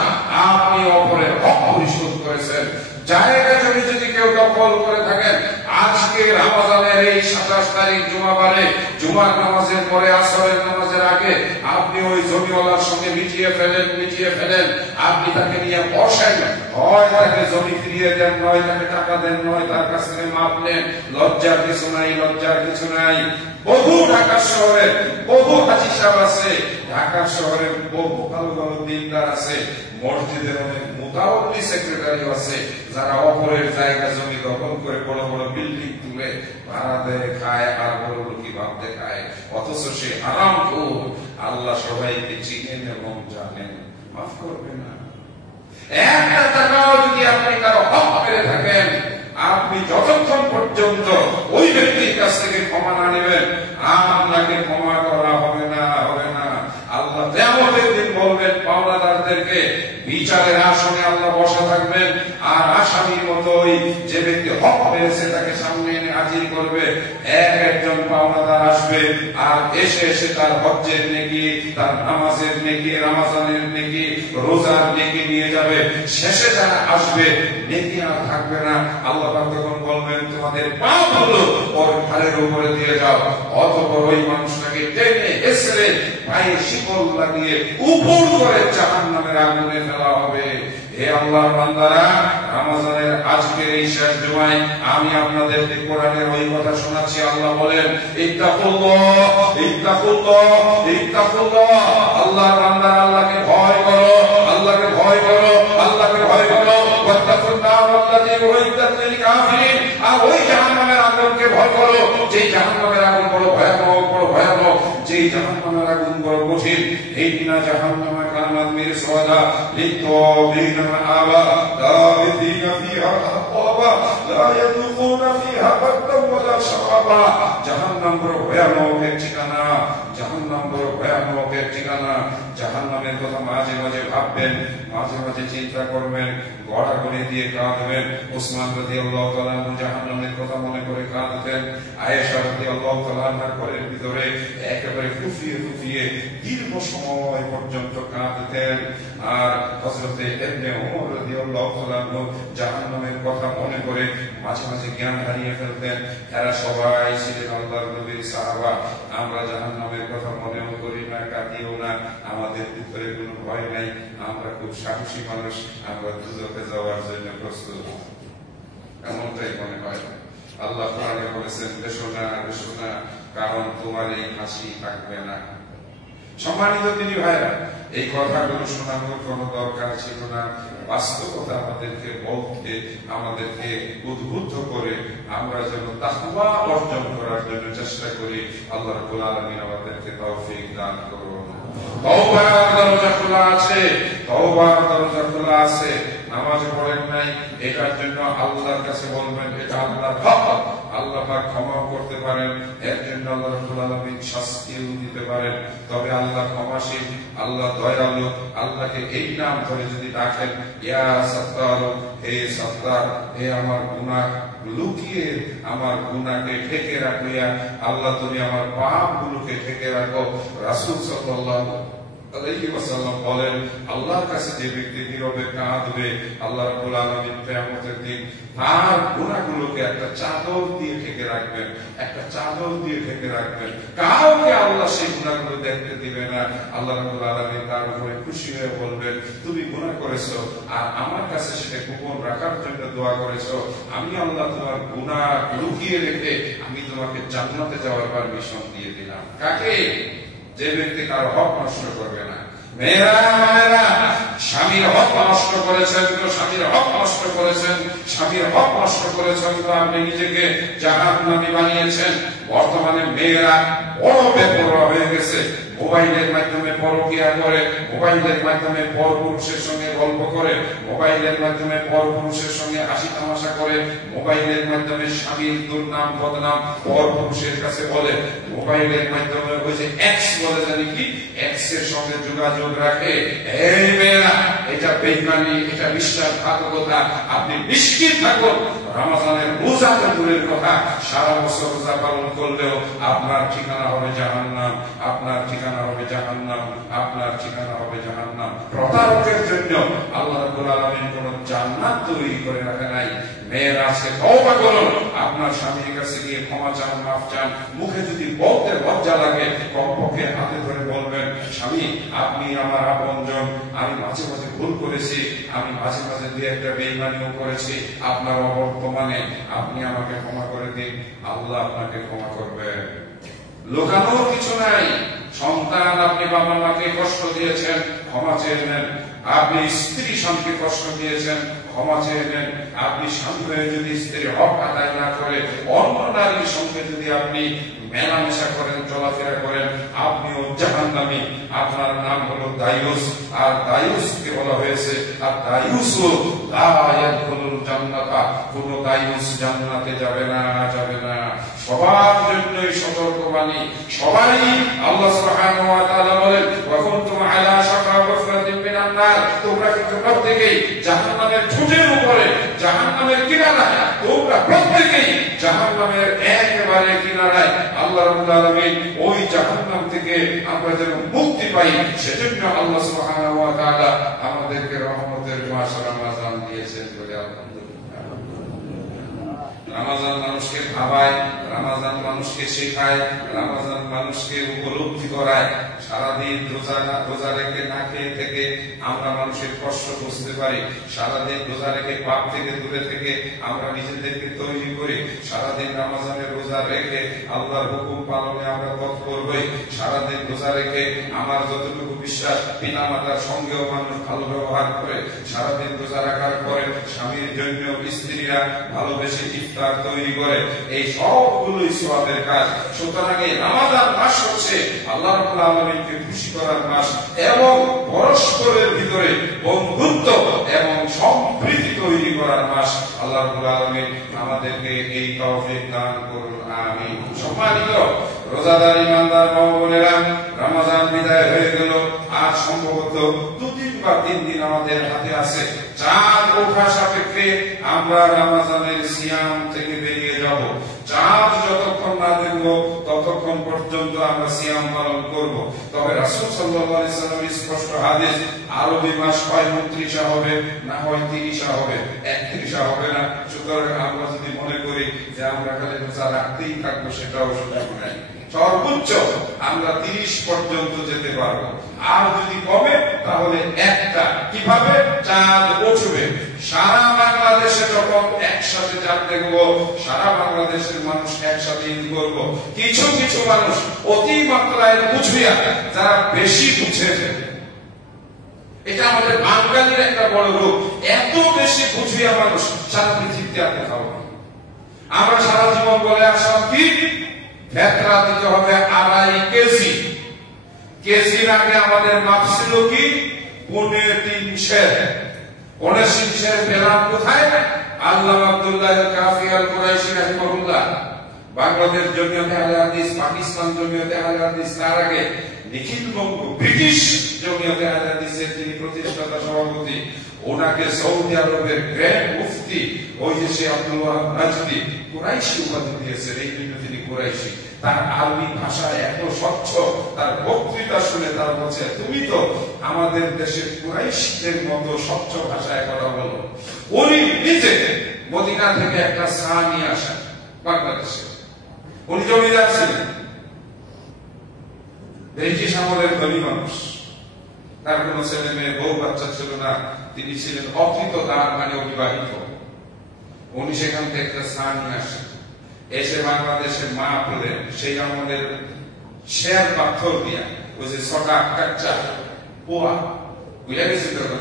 আপনি অপরের হক পরিশোধ করেছেন। জায়গা জমি যদি কেউ দখল করে থাকেন, আজকে রমজানের এই 27 তারিখ জুমাবারে, জুমার নামাজের পরে আসরের নামাজের আগে আপনি ওই জমিওয়ালার সঙ্গে মিটিয়ে ফেলেন। আপনি তাকে নিয়ে বসেন, হয় তাকে জমি ফিরিয়ে দেন, নয় তাকে টাকা দেন, নয় তার কাছ থেকে মাপ নেন। লজ্জার কিছু নাই। বহু ঢাকা শহরে বহু হাজি সাহেব আছে, ঢাকা শহরে বহু ভালো ভালো দিনদার আছে, মসজিদের অনেক মুতাওয়াল্লি সেক্রেটারি আছে যারা অপরের জায়গা জমি দখল করে বড় বড় বিল্ডিং তুলে ভাড়া দেয়, খায়, আর বড় লোকি ভাব দেখায়, অথচ সে হারামখোর। আল্লাহ সবাইকে চিনেন এবং জানেন, মাফ করবে না। একটা টাকাও যদি আপনি কারো হক পেয়ে থাকেন, আপনি যতক্ষণ পর্যন্ত ওই ব্যক্তির কাছ থেকে ক্ষমা না নেবেন, আপনাকে ক্ষমা করা হবে না। আল্লাহ কিয়ামতের দিন বলবেন পাওনাদারদেরকে, বিচারের আসনে আল্লাহ বসা থাকবেন, আর আসামির মতোই যে ব্যক্তি হক পেয়েছে তাকে সামনে এনে হাজির করবে। একজন পাওনাদার আসবে, আর এসে তার হজ্জের নেকি, তার নামাজের নেকি, রমজানের নেকি, রোজার নেকি নিয়ে যাবে। শেষে যারা আসবে, নেকি আর থাকবে না। আল্লাহ পাক তখন বলবেন, তোমাদের পাপগুলো ওর ঘাড়ের উপরে দিয়ে যাও। অতঃপর ওই মানুষটাকে টেনে হেসড়ে পায়ে শিকল লাগিয়ে উপর করে জাহান্নামের আগুনে ফেলা হবে। হে আল্লাহর বান্দারা, রমজানের আজকের এই শেষ জুমায় আমি আপনাদেরকে কোরআনের ওই কথা শোনাচ্ছি। আল্লাহ বলেন, ইত্তাকুল্লাহ। আল্লাহর বান্দারা, আল্লাহকে ভয় করো, আল্লাহকে ভয় করো, আল্লাহকে ভয় করো। ওয়াত্তাকুন্নার আল্লাযী উইদ্দাত লিল কাফিরিন। আর ওই জাহান্নামের আগুনকে ভয় করো, যে জাহান্নামের আগুন বড় ভয়ানক, যে জাহান্নামের আগুন বড় কঠিন। ইন্না জাহান্নামা কানাত মিরসাদা লিত-তাগীনা মাআবা লাবিদিনা ফিহা আহওয়াবা লা ইয়াযুকুনা ফিহা বারদান ওয়ালা শারাবা। জাহান্নাম বড় ভয়ানক এক ঠিকানা, জাহান্নাম বড় ভয়ানক এক ঠিকানা। জাহান্নামের কথা মাঝে মাঝে ভাববেন, মাঝে মাঝে চিন্তা করবেন, গড়াগড়ি দিয়ে কাঁদবেন। ওসমান রাদিয়াল্লাহু তাআলা জাহান্নামের কথা মনে করে কাঁদতেন। আয়েশা রাদিয়াল্লাহু তাআলার ঘরের ভিতরে একেবারে ফুফিয়ে দীর্ঘ সময় পর্যন্ত কাঁদতেন। আর হযরতে ইবনে ওমর রাদিয়াল্লাহু তাআলা জাহান্নামের কথা মনে করে মাঝে মাঝে জ্ঞান হারিয়ে ফেলতেন। এরা সবাই ছিলেন আল্লাহর নবীর সাহাবা। আমরা জাহান্নামের কথা মনেও করি না, কাঁদিও না, আমাদের ভিতরে কোনো ভয় নাই, আমরা খুব সাহসী মানুষ, আমরা দুজকে যাওয়ার জন্য প্রস্তুত। এমনটাই মনে হয়। আল্লাহ কোরআনে বলেছেন, বেশো না, কারণ তোমার এই হাসি থাকবে না। সম্মানিত তিনি ভাইরা, এই কথাগুলো শোনানোর কোনো দরকার ছিল না। বাস্তবতা আমাদেরকে বলতে, আমাদেরকে উদ্বুদ্ধ করে আমরা যেন তাকওয়া অর্জন করার জন্য চেষ্টা করি। আল্লাহ রাব্বুল আলামিন আমাদেরকে তৌফিক দান করুন। তওবার দরজা খোলা আছে, তওবার দরজা খোলা আছে। নামাজ পড়েন নাই, এটার জন্য আল্লাহর কাছে বলবেন, এটা আল্লাহর হক, আল্লাহ পাক ক্ষমা করতে পারেন। এর জন্য আল্লাহ রাব্বুল আলামিন শাস্তিও দিতে পারেন। তবে আল্লাহ ক্ষমাশীল, আল্লাহ দয়ালু। আল্লাহকে এই নাম ধরে যদি ডাকেন, ইয়া সত্তার, হে সত্তার, হে আমার গুনাহ লুকিয়ে আমার গুনাহকে ঢেকে রাখিয়া, আল্লাহ তুমি আমার পাপগুলোকে ঢেকে রাখো। রাসূল সাল্লাল্লাহু আলাইহি ওয়াসাল্লাম বলেন, আল্লাহর কাছে যে ব্যক্তি নীরবে কাঁদবে, আল্লাহ রাব্বুল আলামিন কিয়ামতের দিন তার গুনাহগুলোকে একটা চাদর দিয়ে ঢেকে রাখবেন, একটা চাদর দিয়ে ঢেকে রাখবেন। কাউকে আল্লাহ সেই গুনাহগুলো দেখতে দিবে না। আল্লাহ রাব্বুল আলামিন তার উপরে খুশি হয়ে বলবেন, তুমি গুনাহ করেছো আর আমার কাছে সেটা গোপন রাখার জন্য দোয়া করেছো, আমি আল্লাহ তোমার গুনাহ লুকিয়ে রেখে আমি তোমাকে জান্নাতে যাওয়ার পারমিশন দিয়ে দিলাম। কাকে? যে ব্যক্তি কারো হক নষ্ট করবে না। মেয়েরা, স্বামীর হক নষ্ট করেছেন তো স্বামীর হক নষ্ট করেছেন, স্বামীর হক নষ্ট করেছেন তো আপনি নিজেকে জাহান্নামী বানিয়েছেন। বর্তমানে মেয়েরা বড় বেপরোয়া হয়ে গেছে। মোবাইলের মাধ্যমে পরকীয়া করে, মোবাইলের মাধ্যমে পরপুরুষের সঙ্গে গল্প করে, মোবাইলের মাধ্যমে পরপুরুষের সঙ্গে হাসি তামাশা করে, মোবাইলের মাধ্যমে স্বামীর দুর্নাম বদনাম পরপুরুষের কাছে বলে, মোবাইলের মাধ্যমে ওই যে এক্স বলে জানি কি, এক্স এর সঙ্গে যোগাযোগ রাখে। এই মেয়েরা, এটা বেঈমানি, এটা বিশ্বাসঘাতকতা। আপনি নিশ্চিত থাকুন, রমজানের রোজা তো দূরের কথা, সারা বছর রোজা পালন করলেও আপনার ঠিকানা হবে জাহান্নাম, আপনার ঠিকানা হবে জাহান্নাম, আপনার ঠিকানা হবে জাহান্নাম। প্রতারকের জন্য আল্লাহ রাব্বুল আলামিন কোন জান্নাত তৈরি করে রাখে নাই। মেয়েরা আজকে তওবা করুন, আপনার স্বামীর কাছে গিয়ে ক্ষমা চান, মাফ চান। মুখে যদি বলতে লজ্জা লাগে, কমপক্ষে হাতে ধরে বলবেন, স্বামী আপনি আমার আপনজন, আমি মাঝে মাঝে ভুল করেছি, আমি মাঝে মাঝে দুই একটা বেঈমানিও করেছি, আপনার অবর্তমানে আপনি আমাকে ক্ষমা করে দিন, আল্লাহ আপনাকে ক্ষমা করবেন। লুকানোর কিছু নাই। সন্তান, আপনি বাবা মাকে কষ্ট দিয়েছেন, ক্ষমা চেয়ে নেন। আপনি স্ত্রী স্বামীকে কষ্ট দিয়েছেন, ক্ষমা চেয়ে নেন। আপনি স্বামী হয়ে যদি স্ত্রীর হক আদায় না করে অন্য নারীর সঙ্গে যদি আপনি মেলামেশা করেন, চলাফেরা করেন, আপনিও জাহান্নামী। আপনার নাম হলো দায়ুস, আর দায়ুসকে বলা হয়েছে আর দায়ুসু লা ইয়াদখুলুল জান্নাতা, কোন দায়ুস জান্নাতে যাবে না, যাবে না। সবার জন্যই সতর্কবাণী। সবাই আল্লাহ সুবহানাহু ওয়া তাআলা বলেন, ওয়া কুনতুম আলা শাফা হুফরাতিন মিনান নার, তোমরা কিন্তু প্রত্যেকেই জাহান্নামের ঠোঁটের উপরে, জাহান্নামের কিনারায়, তোমরা প্রত্যেকেই জাহান্নামের একেবারে কিনারায়। আল্লাহ রাব্বুল আলামিন ওই জাহান্নাম থেকে আমরা যেন মুক্তি পাই, সেজন্য আল্লাহ সুবহানাহু ওয়া তাআলা আমাদেরকে রহমতের মাস রমজান দিয়েছেন বলে আলহামদুলিল্লাহ। রমজান মানুষকে ভাবায়, রমজান মানুষকে শেখায়, রমজান মানুষকে উপলব্ধি করায়। সারাদিন রোজা রেখে না খেয়ে থেকে আমরা মানুষের কষ্ট বুঝতে পারি। সারাদিন রোজা রেখে পাপ থেকে দূরে থেকে আমরা নিজেদেরকে তৈরি করি। সারাদিন রমজানের রোজা রেখে আল্লাহর হুকুম পালনে আমরা তৎপর হই। সারাদিন রোজা রেখে আমার যতটুকু বিশ্বাস, পিতা মাতার সঙ্গেও মানুষ ভালো ব্যবহার করে। সারাদিন রোজা রাখার পরে স্বামীর জন্য স্ত্রীরা ভালোবেসে ইফতার তৈরি করে। এই সবগুলোই সওয়াবের কাজ। সুতরাং এই রমজান মাস হচ্ছে আল্লাহ রাব্বুল আলামিনকে খুশি করার মাস এবং পরস্পরের ভিতরে বন্ধুত্ব এবং সম্প্রীতি তৈরি করার মাস। আল্লাহ রাব্বুল আলামিন আমাদেরকে এই তৌফিক দান করুন, আমিন। সম্মানিত রোজাদার ইমানদার মা বোনেরা, রমজান বিদায় হয়ে গেল। আজ সম্ভবত 2 দিন বা 3 দিন আমাদের হাতে আছে। চাঁদ ওঠা সাপেক্ষে আমরা রমজানের সিয়াম থেকে বেরিয়ে যাব। চাঁদ যতক্ষণ না দেখব ততক্ষণ পর্যন্ত আমরা সিয়াম পালন করব। তবে রাসূল সাল্লাল্লাহু আলাইহি ওয়াসাল্লামের স্পষ্ট হাদিস, আরবি মাস হয় 29 হবে, না হয় 30 হবে, 31 হবে না। সুতরাং আমরা যদি মনে করি যে আমরা খালি রোজা রাখতেই থাকবো, সেটাও সুযোগ নাই। সর্বোচ্চ আমরা 30 পর্যন্ত যেতে পারবো, আর যদি কমে তাহলে একটা। কিভাবে? চাঁদ উঠবে। সারা বাংলাদেশে যখন একসাথে চাঁদ দেখবো, সারা বাংলাদেশের মানুষ একসাথে ঈদ করবো। কিছু কিছু মানুষ অতিমাত্রায় বুঝিয়া, যারা বেশি বুঝেছে, এটা আমাদের বাঙালির একটা বড় রূপ, এত বেশি বুঝিয়া মানুষ সারা পৃথিবীতে আর কোথাও। আমরা সারা জীবন বলে আসলাম কি ভেতরা দিতে হবে 2.5 কেজি। কেজির আগে আমাদের মাপ ছিল কি 3.5 সের। 3.5 সের পেলাম কোথায়? আল্লামা আব্দুল্লাহ কাফি আল কুরাইশি রাহিমাহুল্লাহ, বাংলাদেশ জমিয়তে আহলে হাদিস, পাকিস্তান জমিয়তে আহলে হাদিস, তার আগে নিখিলবঙ্গ ব্রিটিশ জমিয়তে আহলে হাদিসের যিনি প্রতিষ্ঠাতা সভাপতি, ওনাকে সৌদি আরবের গ্র্যান্ড মুফতি ওই যে সে আব্দুল ওয়াহাব নাজদি কুরাইশি উপাধি দিয়েছেন। এই জন্য তিনি কুরাইশি। তার আরবি ভাষা এত স্বচ্ছ, তার বক্তৃতা শুনে তার বলছে, তুমি তো আমাদের দেশের কুরাইশদের মতো স্বচ্ছ ভাষায় কথা বলো। উনি নিজে মদিনা থেকে একটা চা নিয়ে আসেন বাংলাদেশে। উনি জমিদার ছিলেন, ব্রিটিশ আমলের ধনী মানুষ, তার কোন ছেলে মেয়ে বউ বাচ্চা ছিল না, তিনি ছিলেন অকৃতদার, মানে অবিবাহিত। উনি সেখান থেকে একটা চা নিয়ে আসেন, এসে বাংলাদেশে মা পেলেন সেই আমাদের শেয়ার পাথর দিয়া, ওই যে ছটা কাচ্চা পোয়া বুঝে গেছি তখন,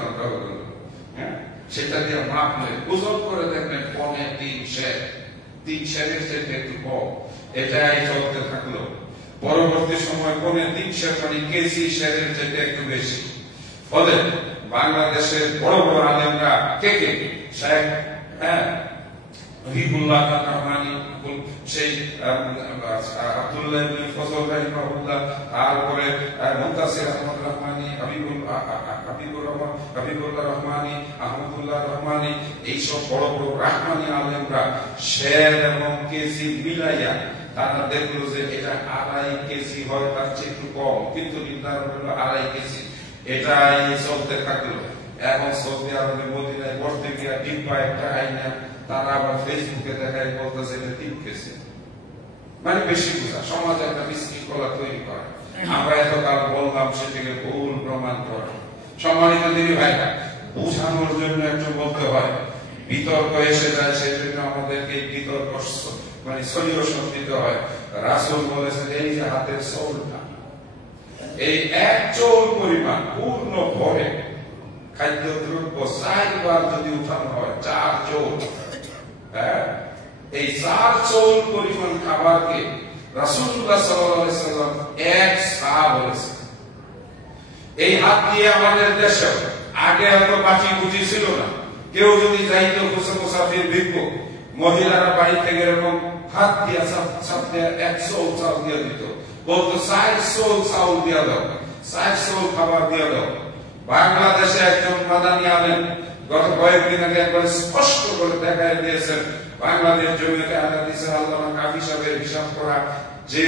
সেটা দিয়ে মাপ নেই, ওজন করে দেখবেন 3.5 সের। 3 সেরের চাইতে একটু কম। এটাই চলতে থাকলো। পরবর্তী সময় 3.5 সের মানে কেজি সেরের চাইতে একটু বেশি। ফলে বাংলাদেশের বড় বড় আলেমরা কে কে? শেখ হাবিবুল্লাহ রহমানী, সেই আব্দুল্লাহ ইবনে ফজল রাহিমাহুল্লাহ, তারপরে মুনতাসির আহমদ রহমানী, হাবিবুল্লাহ রহমানী, আহমদুল্লাহ রহমানী, এইসব বড় বড় রহমানী আলেমরা শের এবং কেজি মিলাইয়া তারা দেখলো যে এটা 2.5 কেজি হয়, তার চেয়ে একটু কম, কিন্তু নির্ধারণ হলো 2.5 কেজি। এটাই চলতে থাকলো। এখন সৌদি আরবে মদিনায় পড়তে গিয়া ডিব্বা একটা আইনা তারা আবার ফেসবুকে দেখায়, বলতেছে এটা 3 কেজি। মানে বেশি বোঝা, সমাজে একটা বিশৃঙ্খলা তৈরি করে। আমরা এতকাল বললাম, সেটাকে ভুল প্রমাণ করে। সম্মানিত দিদি ভাইরা, বুঝানোর জন্য একটু বলতে হয়, বিতর্ক এসে যায়, সেজন্য আমাদেরকে বিতর্ক মানে সলিউশন দিতে হয়। রাসূল বলেছেন, এই যে হাতের চৌলটা, এই 1 চৌল পরিমাণ পূর্ণ ভরে খাদ্য দ্রব্য 4 বার যদি উঠানো হয়, 4 চৌল, এই 4 চৌল পরিমাণ খাবারকে রাসূলুল্লাহ সাল্লাল্লাহু আলাইহি ওয়াসাল্লাম 1 সা বলেছেন। এই হাত দিয়ে আমাদের দেশে আগে এত বাটি বুঝি ছিল না। কেউ যদি যাইতো মুসাফির ভিক্ষুক, মহিলারা বাড়ি থেকে এরকম হাত দিয়ে চাপ দিয়ে 1 চৌল চাল দিয়ে দিত, বলতো 4 চৌল চাউল দিয়ে দাও, 4 চৌল খাবার দিয়ে দাও। বাংলাদেশে একজন মাদানী আলেম গত কয়েকদিন আগে একবার স্পষ্ট করে দেখাই দিয়েছেন, বাংলাদেশ জমিয়তে আহলে হাদিসের আল্লামা কাফি সাহেবের হিসাব করা যে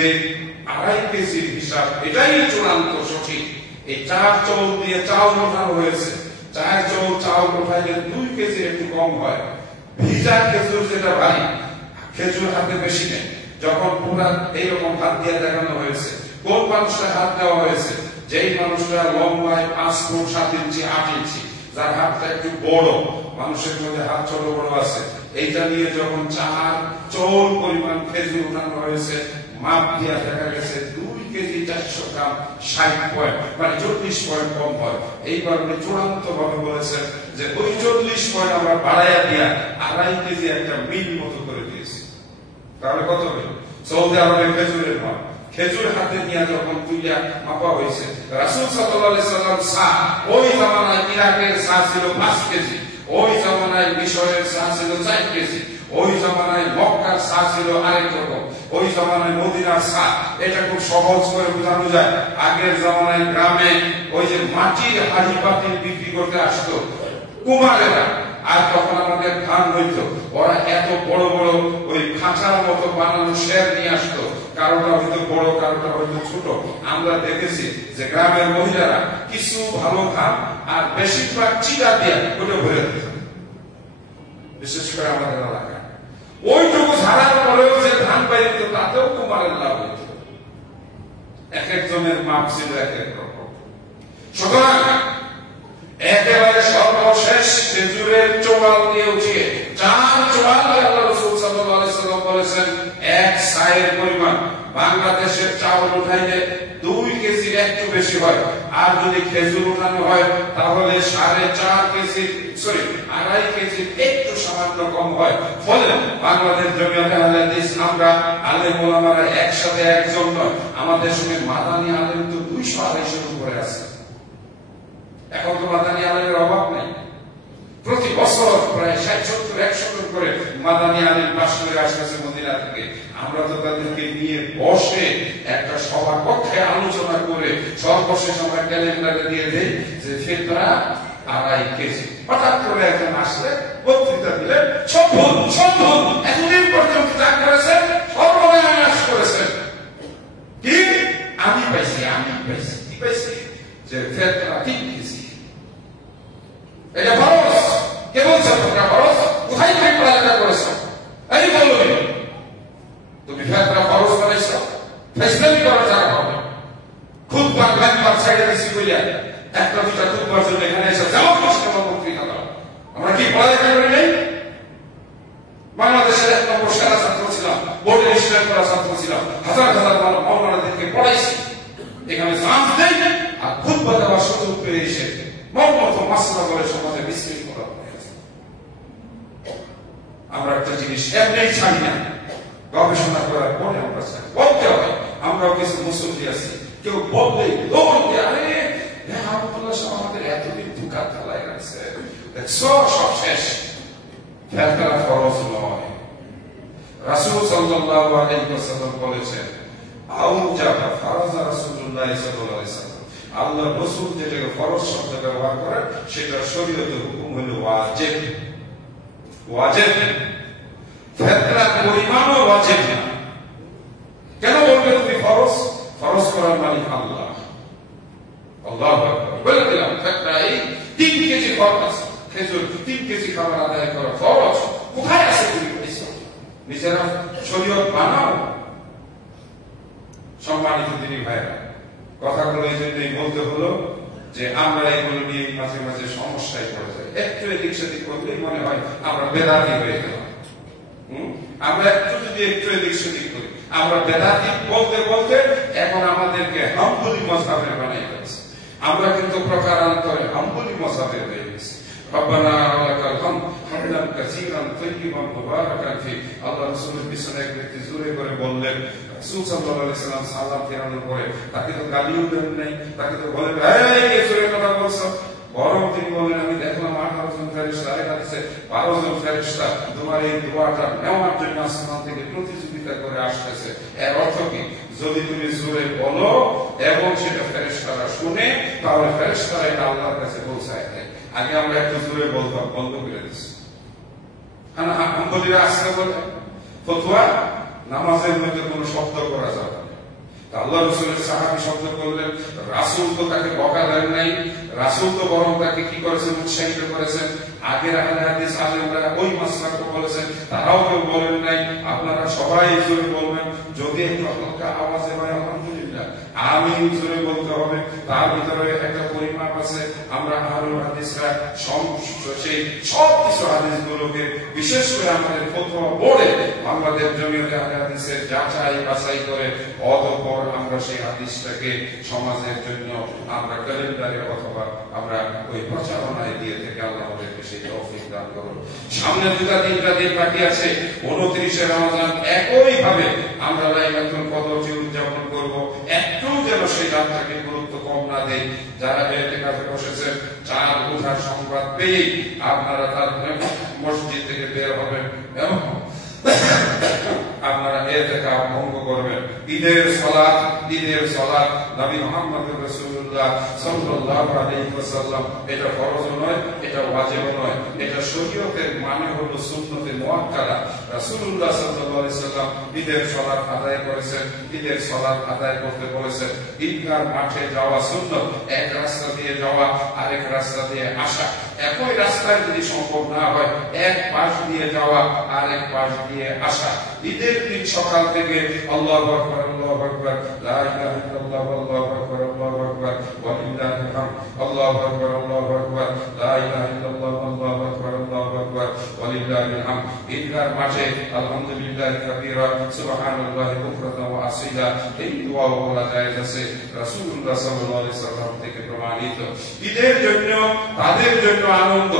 2.5 কেজির হিসাব, এটাই চূড়ান্ত সঠিক। এই 4 চৌল দিয়ে চাউল ওঠানো হয়েছে। 4 চৌল চাউল ওঠাইলে 2 কেজি একটু কম হয়। ভিজা খেজুর যেটা ভারী, খেজুর হাতে বেশি নেই। যখন পুরা এইরকম হাত দিয়ে দেখানো হয়েছে, কোন মানুষটা হাত দেওয়া হয়েছে? যেই মানুষটা লম্বায় 5 ফুট 7 ইঞ্চি 8 ইঞ্চি, যার হাতটা একটু বড়, মানুষের মধ্যে হাত ছোট বড় আছে, এইটা নিয়ে যখন 4 চৌল পরিমাণ খেজুর উঠানো হয়েছে, মাপ দিয়ে দেখা গেছে 2 কেজি 400 গ্রাম 60 পয়েন্ট, মানে 40 পয়েন্ট কম হয়। এইবার উনি চূড়ান্ত ভাবে বলেছেন যে ওই 40 পয়েন্ট আমরা বাড়াইয়া দিয়া 2.5 কেজি একটা মিল মতো করে দিয়েছি। তাহলে কত হলো? সৌদি আরবে খেজুরের মাপ, খেজুর হাতে নিয়ে যখন তুইয়া মাপা হয়েছে, রাসূল সাল্লাল্লাহু আলাইহি সাল্লাম সা, ওই জামানায় ইরাকের সা ছিল 5 কেজি, ওই জামানায় মিশরের সা ছিল 4 কেজি, ওই জামানায় মক্কার সা ছিল আরেক রকম, ওই জামানায় মদিনার সা। এটা খুব সহজ করে বোঝানো যায়। আগের জামানায় গ্রামে ওই যে মাটির হাঁড়ি পাতিল বিক্রি করতে আসতো কুমারেরা, আর তখন আমাদের ধান হইতো, ওরা এত বড় বড় ওই খাঁচার মতো বানানো শের নিয়ে আসতো, কারোটা হয়তো বড়, কারোটা হয়তো ছোট। আমরা দেখেছি যে গ্রামের মহিলারা কিছু ভালো ধান আর বেশিরভাগ চিটা দিয়ে ওটা ভরে দিত, বিশেষ করে আমাদের এলাকায়। ওইটুকু ছাড়ার পরেও যে ধান পাইত তাতেও কুমারের লাভ হইত। এক একজনের মাপ ছিল এক এক রকম। সুতরাং একেবারে সর্বশেষ খেজুরের চোয়াল দিয়ে উঠিয়ে 4 চোয়াল আল্লাহ রাসূল সাল্লাল্লাহু আলাইহি সাল্লাম বলেছেন এক সায়ের পরিমাণ। বাংলাদেশের চাউল উঠাইলে 2 কেজির একটু বেশি হয়, আর যদি খেজুর উঠানো হয় তাহলে 4.5 কেজি, সরি 2.5 কেজির একটু সামান্য কম হয়। ফলে বাংলাদেশ জমিয়তে আহলে হাদিস আমরা আলেম ওলামারা একসাথে একজন নয়, আমাদের সঙ্গে মাদানী আলেম তো 200-250 উপরে আছে। এখন তো মাদানী আলেমের অভাব নেই। প্রতি বছর প্রায় 60-70-100 করে মাদানী আলেম পাশ করে আসতেছে মদিনা থেকে। আমরা তো তাদেরকে নিয়ে বসে একটা সভা কক্ষে আলোচনা করে সর্বশেষ আমরা ক্যালেন্ডারে দিয়ে দেই যে ফিতরা 2.5 কেজি। হঠাৎ করে একজন আসলে বক্তৃতা দিলেন, সব ভুল, এতদিন পর্যন্ত যা করেছেন সর্বনাশ করেছেন। কি আমি পাইছি কি পাইছি যে ফিতরা 3 কেজি। এটা ফরজ। কে বলছে তোমরা ফরজ? কোথায় তুমি পড়ালেখা করেছ? এই বলবে তুমি ফিতরা ফরজ বানাইছো, ফেসলামি করার জায়গা হবে। খুব বাংলার সাইডে বেশি কইয়া একটা দুটা খুববার জন্য এখানে এসে যাও কষ্ট বক্তৃতা দাও। আমরা কি পড়ালেখা করি নাই? বাংলাদেশের 1 নম্বর সেরা ছাত্র ছিলাম, বোর্ডের স্টুডেন্ট করা ছাত্র ছিলাম, হাজার মাওলানাদেরকে পড়াইছি। এখানে জাম দেই আর খুববা দেওয়ার সুযোগ পেয়ে এসে মৌলমতো মাসলা বলে সমাজে বিশৃঙ্খলা করা হয়েছে। আমরা একটা জিনিস এমনি ছাড়ি না, গবেষণা করার পরে আমরা ছাড়ি। বলতে হয় আমরাও কিছু মুসল্লি আছি, কেউ বললেই দৌড়তে আরে আহমদুল্লাহ সাহেব আমাদের এতদিন ধোঁকা ফেলায় রাখছে, দেখছো সব শেষ। ফিতরা ফরজ নয়। রাসূল সাল্লাল্লাহু আলাইহি ওয়াসাল্লাম বলেছেন আউজাবা ফারাজা রাসূলুল্লাহ সাল্লাল্লাহু আলাইহি ওয়াসাল্লাম, আল্লাহ রাসূল যেটাকে ফরজ শব্দ ব্যবহার করেন সেটা শরীয়তের হুকুম হলো ওয়াজিব। ফিতরা পরিমাণও ওয়াজিব না। কেন বলবে তুমি ফরজ? ফরজ করার মালিক আল্লাহ। আল্লাহু আকবার। বলে দিলাম ফিতরা এই 3 কেজি ফরজ, খেজুর 3 কেজি খাবার আদায় করা ফরজ। কোথায় আছে তুমি বলেছো? নিজেরা শরীয়ত বানাও। সম্মানিত দিনী ভাইরা, কথাগুলো এই জন্যই বলতে হলো যে আমরা এগুলো নিয়ে মাঝে মাঝে সমস্যায় পড়ে যাই। একটু এদিক সেদিক করলেই মনে হয় আমরা বেদাতি হয়ে গেলাম। আমরা একটু এদিক সেদিক করি, আমরা বেদাতি বলতে বলতে এখন আমাদেরকে হাম্বলি মাযহাবের বানাই ফেলছে। আমরা কিন্তু প্রকারান্তরে হাম্বলি মাযহাবের হয়ে গেছি। রব্বানা লাকাল হামদ হামদান কাসীরান তাইয়িবান মুবারাকান ফি। আল্লাহ রাসূলের পিছনে এক ব্যক্তি জোরে করে বললেন, রাসূল সাল্লাল্লাহু আলাইহি সাল্লাম সালাম ফেরানোর পরে তাকে তো গালিও দেন নাই, তাকে তো বলেন এই কে জোরে কথা বলছো, বরং তিনি বলেন আমি দেখলাম 18 জন ফেরেশতা, আরেক হাদিসে 12 জন ফেরেশতা তোমার এই দোয়াটা নেওয়ার জন্য আসমান থেকে প্রতিযোগিতা করে আসতেছে। এর অর্থ কি? যদি তুমি জোরে বলো এবং সেটা ফেরেশতারা শুনে, তাহলে ফেরেশতারা এটা আল্লাহর কাছে পৌঁছায় দেয়। আগে আমরা একটু জোরে বলতাম, বন্ধ করে দিচ্ছি। হাম্বলিরা আসতে বলে ফতোয়া নামাজের মধ্যে কোনো শব্দ করা যাবে না। আল্লাহ রাসূলের সাহাবী শব্দ করলেন, রাসূল তো তাকে বকা দেন নাই, রাসূল তো বরং তাকে কি করেছেন? উৎসাহিত করেছেন। আগের আহলে হাদিস আলেমরা ওই মাসলাকে বলেছেন, তারাও কেউ বলেন নাই আপনারা সবাই জোরে বলবেন। যদি একটু হালকা আওয়াজে হয় আলহামদুলিল্লাহ, আমি জোরে বলতে হবে। তার ভিতরে একটা পরিমাপ আছে। আমরা আহলে হাদিসরা সেই সব কিছু হাদিসগুলোকে বিশেষ করে আমাদের ফতোয়া বোর্ডে বাংলাদেশ জমিয়তে আহলে হাদিসের যাচাই বাছাই করে অতঃপর আমরা সেই হাদিসটাকে সমাজের জন্য আমরা ক্যালেন্ডারে অথবা আমরা ওই প্রচারণায় দিয়ে থেকে আল্লাহ আমাদেরকে সেই তৌফিক দান করুন। সামনে 2-3টা দিন বাকি আছে। 29শে রমজান একই ভাবে আমরা লাইলাতুল কদরকে উদযাপন করব। একটু যেন সেই রাতটাকে গুরুত্ব কম না দেই। যারা ইতিকাফে বসেছেন, চাঁদ ওঠার সংবাদ পেয়ে আপনারা তার মসজিদ থেকে বের হবেন এবং আপনারা ইতিকাফ ভঙ্গ করবেন। ঈদের সালাত নবী মুহাম্মদ রাসূলুল্লাহ রাসূলুল্লাহ সাল্লাল্লাহু আলাইহি ওয়াসাল্লাম। এটা ফরজ নয়, এটা ওয়াজিব নয়, এটা শরীয়তের মানে হলো সুন্নতে মুআক্কাদা। রাসূলুল্লাহ সাল্লাল্লাহু আলাইহি ওয়াসাল্লাম ঈদের সালাত আদায় করেছেন, ঈদের সালাত আদায় করতে বলেছেন। ঈদগাহ মাঠে যাওয়া সুন্নত, এক রাস্তা দিয়ে যাওয়া আরেক রাস্তা দিয়ে আসা। একই রাস্তায় যদি সম্ভব না হয়, এক পাশ দিয়ে যাওয়া আরেক পাশ দিয়ে আসা। ঈদের দিন সকাল থেকে আল্লাহু আকবার আল্লাহু আকবার লা ইলাহা ইল্লাল্লাহ আল্লাহু আকবার আল্লাহু আকবার ওয়া লিল্লাহিল হামদ আল্লাহু আকবার আল্লাহু আকবার লা ইলাহা ইল্লাল্লাহ আল্লাহু আকবার আল্লাহু আকবার ওয়া লিল্লাহিল হামদ। ঈদগাহ মাঠে আলহামদুলিল্লাহ কাবীরা সুবহানাল্লাহি বুকরাতান ওয়া আসীলা এই দোয়া বলা জায়েজ আছে, রাসূলুল্লাহ সাল্লাল্লাহু আলাইহি ওয়াসাল্লাম থেকে প্রমাণিত। ঈদের জন্য তাদের জন্য আনন্দ,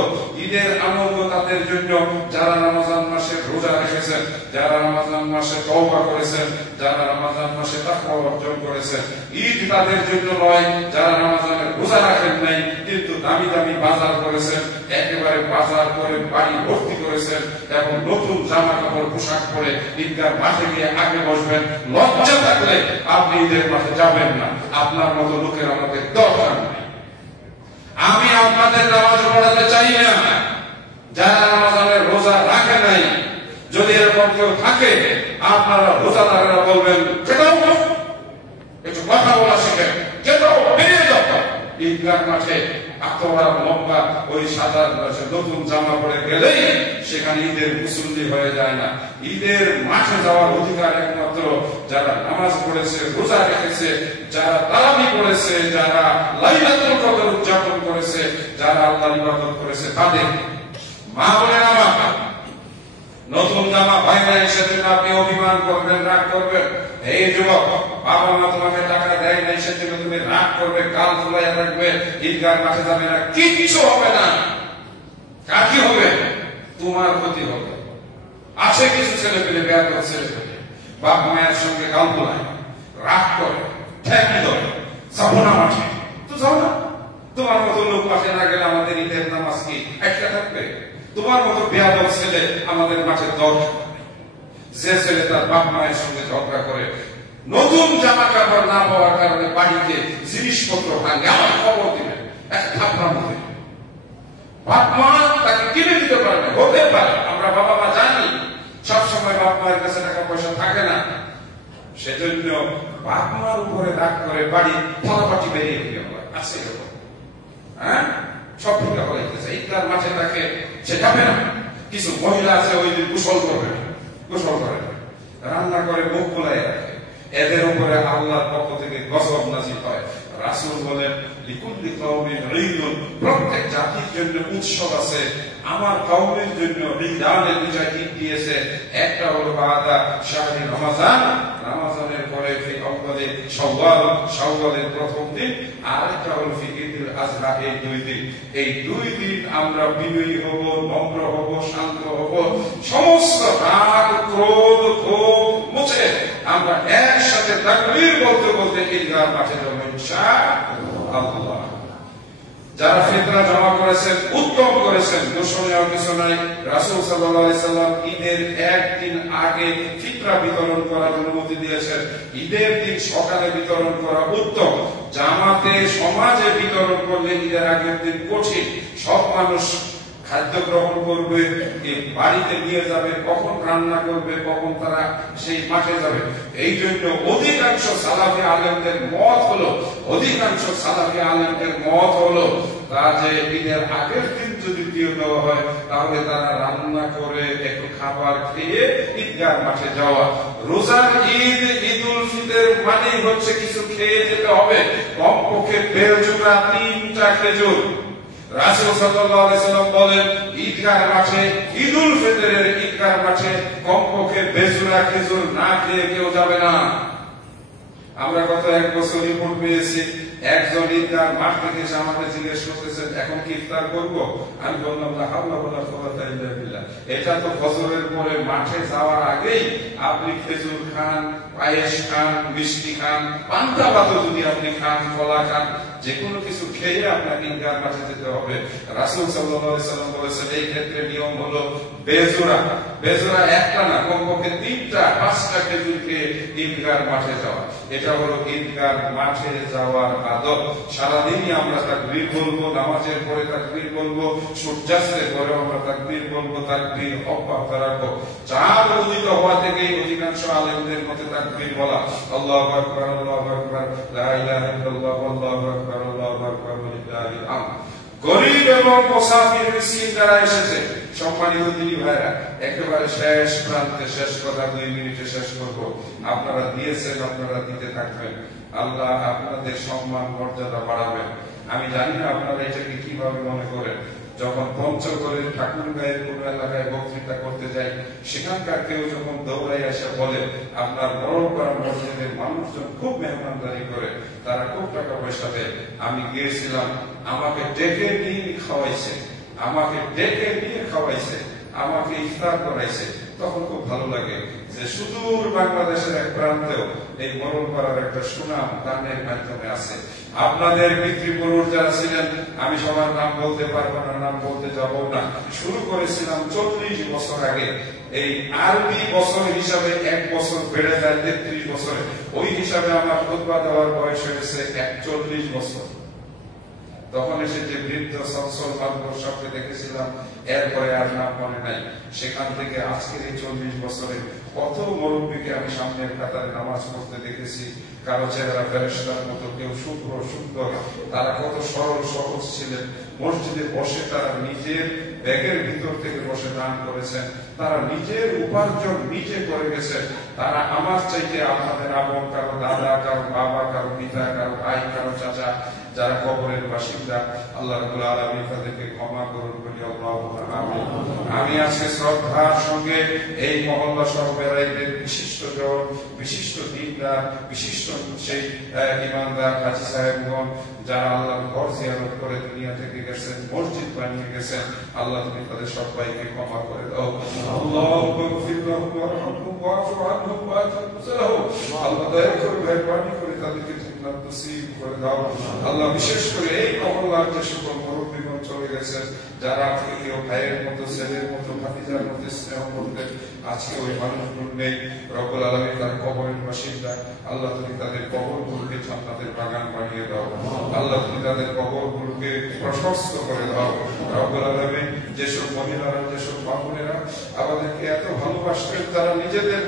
ঈদের আনন্দ তাদের জন্য যারা রমজান মাসে রোজা রেখেছেন, যারা রমজান মাসে তওবা করেছেন, যারা রমজান মাসে তাকওয়া অর্জন করেছেন। ঈদ তাদের জন্য নয় যারা রমজানের রোজা রাখেন নাই কিন্তু দামি দামি বাজার করেছেন, একেবারে বাজার করে বাড়ি ভর্তি করেছেন এবং নতুন জামা কাপড় পোশাক পরে ঈদগাহ মাঠে গিয়ে আগে বসবেন। লজ্জা থাকলে আপনি ঈদের মাঠে যাবেন না। আপনার মতো লোকের আমাদের দরকার নেই। আমি আপনাদের নামাজ পড়াতে চাই না যারা রমজানের রোজা রাখে নাই। যদি এরকম কেউ থাকে আপনারা রোজাদারেরা বলবেন একটু কথা বলা শিখেন, বেরিয়ে যাও। ঈদগাহ মাঠে এতটা লম্বা ওই সাদা নতুন জামা পরে গেলেই সেখানে ঈদের মুসল্লি হয়ে যায় না। ঈদের মাঠে যাওয়ার অধিকার একমাত্র যারা নামাজ পড়েছে, রোজা রেখেছে, যারা তারাবি পড়েছে, যারা লাইলাতুল কদর উদযাপন করেছে, যারা আল্লাহর ইবাদত করেছে তাদের। মা বলেন আমার নতুন জামা ভাইরা এসে দিন আপনি অভিমান করবেন, রাগ করবেন। এই যুবক, বাবা মা তোমাকে টাকা দেয় না সেজন্য তুমি রাগ করবে, কাল ফুলাইয়া রাখবে, ঈদগাহ মাঠে যাবে না, কিচ্ছু হবে না। কার কি হবে? তোমার ক্ষতি হবে। আছে কিছু ছেলে পেলে বেয়াদব ছেলে পেলে বাপ মায়ের সঙ্গে কাল ফুলায়, রাগ করে, ঠ্যাং ধরে, যাবো না মাঠে, তো যাও না। তোমার মতো লোক মাঠে না গেলে আমাদের ঈদের নামাজ কি একটা থাকবে? তোমার মতো বেয়াদব ছেলে আমাদের মাঠে দরকার। যে ছেলে তার বাপ মায়ের সঙ্গে ঝগড়া করে, নতুন জামা কাপড় না পাওয়ার কারণে বাড়িতে জিনিসপত্র ভাঙে, আমার খবর দিবেন, একটা থাপড়া মধ্যে বাপ মা তাকে কিনে দিতে পারবে, হতে পারে। আমরা বাবা মা জানি সবসময় বাপ মায়ের কাছে টাকা পয়সা থাকে না, সেজন্য বাপ মার উপরে রাগ করে বাড়ি থালাপাটি বেরিয়ে দিয়ে আছে এরকম। হ্যাঁ, সব ফুটা হইতেছে। ঈদগাহ মাঠে তাকে সে যাবে না। কিছু মহিলা আছে ওই দিন গোসল করবে, গোসল করে রান্না করে মুখ খোলাই রাখে। এদের উপরে আল্লাহর পক্ষ থেকে গজব নাযিল হয়। রাসূল বলেন লিকুল্লি কওমিন ঈদুন, প্রত্যেক জাতির জন্য উৎসব আছে। আমার কওমের জন্য ঈদানের দুইটা ঈদ দিয়েছে। একটা হলো বাদা শাহরি রমাজান, রমাজানের পরে ফি আউয়ালে শাওয়াল, শাওয়ালের প্রথম দিন, আর একটা হলো ফি ঈদুল আযহা, এই দুই দিন। এই দুই দিন আমরা বিনয়ী হব, নম্র হব, শান্ত হব, সমস্ত রাগ ক্রোধ ক্ষোভ মুছে আমরা একসাথে তাকবীর বলতে বলতে ঈদগাহ মাঠে যাব ইনশাআল্লাহ। যারা ফিতরা জমা করেছেন উত্তম করেছেন, দূষণীয় কিছু নাই। রাসূল সাল্লাল্লাহু আলাইহি সাল্লাম ঈদের একদিন আগে ফিতরা বিতরণ করার অনুমতি দিয়েছেন। ঈদের দিন সকালে বিতরণ করা উত্তম। জামাতে সমাজে বিতরণ করলে ঈদের আগের দিন কঠিন, সব মানুষ খাদ্য গ্রহণ করবে, বাড়িতে নিয়ে যাবে, কখন রান্না করবে, কখন তারা সেই মাঠে যাবে। এই জন্য অধিকাংশ সালাফি আলেমদের মত হলো, অধিকাংশ সালাফি আলেমদের মত হলো তা যে ঈদের আগের দিন যদি দিয়ে দেওয়া হয় তাহলে তারা রান্না করে একটু খাবার খেয়ে ঈদগাহ মাঠে যাওয়া। রোজার ঈদ, ঈদুল ফিতর মানে হচ্ছে কিছু খেয়ে যেতে হবে, কমপক্ষে বেজোড়া 3টা খেজুর। রাসূল সাল্লাল্লাহু আলাইহি সাল্লাম বলেন ঈদগাহ মাঠে, ঈদুল ফিতরের ঈদগাহ মাঠে কমপক্ষে বেজোড়া খেজুর না খেয়ে কেউ যাবে না। আমরা গত এক বছর রিপোর্ট পেয়েছি, একজন ঈদগাহ মাঠ থেকে এসে আমাকে জিজ্ঞেস করতেছেন এখন কি ইফতার করবো? আমি বললাম লা হাওলা ওয়ালা কুওয়াতা ইল্লা বিল্লাহ। এটা তো ফজরের পরে মাঠে যাওয়ার আগেই আপনি খেজুর খান, পায়েস খান, মিষ্টি খান, পান্তা ভাত যদি আপনি খান, কলা খান, যে কোনো কিছু খেয়ে আপনাকে ঈদগাহ মাঠে যেতে হবে। রাসূল সাল্লাল্লাহু আলাইহি সাল্লাম বলেছেন এই ক্ষেত্রে নিয়ম হলো বেজোড়া একটা না, কমপক্ষে 3টা 5টা খেজুর খেয়ে ঈদগাহ মাঠে যাওয়া। এটা হলো ঈদগাহ মাঠে যাওয়ার আদব। সারাদিনই আমরা তাকবীর বলবো, নামাজের পরে তাকবীর বলবো, সূর্যাস্তের পরে আমরা তাকবীর বলবো, তাকবীর অব্যাহত রাখবো। চাঁদ উদিত হওয়া থেকেই অধিকাংশ আলেমদের মতে তাকবীর বলা, আল্লাহু আকবার আল্লাহু আকবার লা ইলাহা ইল্লাল্লাহ আল্লাহু আকবার আল্লাহু আকবার লিল্লাহিল হামদ। গরীব এবং মুসাফির মিসকিন যারা এসেছে, সম্মানিত দিনী ভাইরা, একেবারে শেষ প্রান্তে শেষ কথা 2 মিনিটে শেষ করব। আপনারা দিয়েছেন, আপনারা দিতে থাকবেন। আল্লাহ আপনাদের সম্মান মর্যাদা বাড়াবেন। আমি জানি না আপনারা এটাকে কিভাবে মনে করেন। যখন পঞ্চগড়ের ঠাকুরগাঁয়ের কোন এলাকায় বক্তৃতা করতে যাই, সেখানকার কেউ যখন দৌড়াই এসে বলে আপনার বড়পাড়া মসজিদের মানুষজন খুব মেহমানদারি করে, তারা খুব টাকা পয়সা দেয়। আমি গিয়েছিলাম, আমাকে ডেকে নিয়ে খাওয়াইছে, আমাকে ইফতার করাইছে। তখন খুব ভালো লাগে যে সুদূর বাংলাদেশের এক প্রান্তেও এই মরলপাড়ার একটা সুনাম গানের মাধ্যমে আছে। আপনাদের পিতৃপুরুষ যারা ছিলেন, আমি সবার নাম বলতে পারবো না, নাম বলতে যাবো না, শুরু করেছিলাম 40 বছর আগে। এই আরবি বছর হিসাবে 1 বছর বেড়ে যায় 33 বছরে। ওই হিসাবে আমার খুতবা দেওয়ার বয়স হয়েছে 41 বছর। তখন এসে যে বৃদ্ধ সচ্ছল মাদবর সাথে দেখেছিলাম, এরপরে আর নাম মনে নাই। সেখান থেকে আজকের এই 40 বছরে কত মুরব্বীকে আমি সামনের কাতারে নামাজ পড়তে দেখেছি। কারো চেহারা ফেরেশতার মতো, কেউ শুভ্র সুন্দর, তারা কত সরল সহজ ছিলেন। মসজিদে বসে তারা নিজের ব্যাগের ভিতর থেকে বসে দান করেছেন, তারা নিজের উপার্জন নিজে করে গেছেন। তারা আমার চাইতে আপনাদের আপন, কারো দাদা, কারো বাবা, কারো পিতা, কারো ভাই, কারো চাচা, যারা কবরের বাসিন্দা, আল্লাহ রাব্বুল আলামিন তাদেরকে ক্ষমা করুন বলি আল্লাহুম্মা আমিন। আমি আজকে শ্রদ্ধার সঙ্গে এই মহল্লা সহ বেড়াইদের বিশিষ্ট জন, বিশিষ্ট দিনদার, বিশিষ্ট সেই ইমানদার হাজী সাহেবগণ, যারা আল্লাহর ঘর জিয়ারত করে দুনিয়া থেকে গেছেন, মসজিদ বানিয়ে গেছেন, আল্লাহ তুমি তাদের সবাইকে ক্ষমা করে দাও। আল্লাহুম্মা গফির লাহুম ওয়ারহামহুম ওয়া'ফু আনহুম ওয়া'তাসালাহু। আল্লাহ দয়া করে মেহেরবানি করে তাদেরকে জান্নাত নসিব করে দাও। আল্লাহ বিশেষ করে এই মহল্লার যে সকল মুরব্বীগণ চলে গেছেন, যারা কেউ ভাইয়ের মতো, ছেলের মতো, ভাতিজার মতো স্নেহ করতেন, আজকে ওই মানুষগুলো নেই। রব্বুল আলামিন তার কবরের বাসিন্দা, আল্লাহ তুমি তাদের কবরগুলোকে জান্নাতের বাগান বানিয়ে দাও। আল্লাহ তুমি তাদের কবরগুলোকে প্রশস্ত করে দাও। রব্বুল আলামিন যেসব মহিলারা, যেসব বাবুনেরা আমাদেরকে এত ভালোবাসতেন, তারা নিজেদের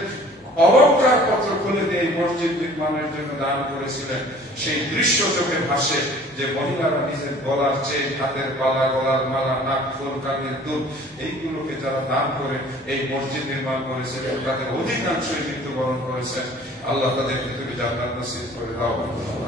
অলংকার পত্র খুলে দিয়ে এই মসজিদ নির্মাণের জন্য দান করেছিলেন। সেই দৃশ্য চোখে ভাসে যে মহিলারা নিজের গলার চেন, হাতের বালা, গলার মালা, নাক ফুল, কানের দুল, এইগুলোকে যারা দান করে এই মসজিদ নির্মাণ করেছিলেন, তাদের অধিকাংশই মৃত্যুবরণ করেছেন। আল্লাহ তাদেরকে তুমি জান্নাত নসিব করে দাও।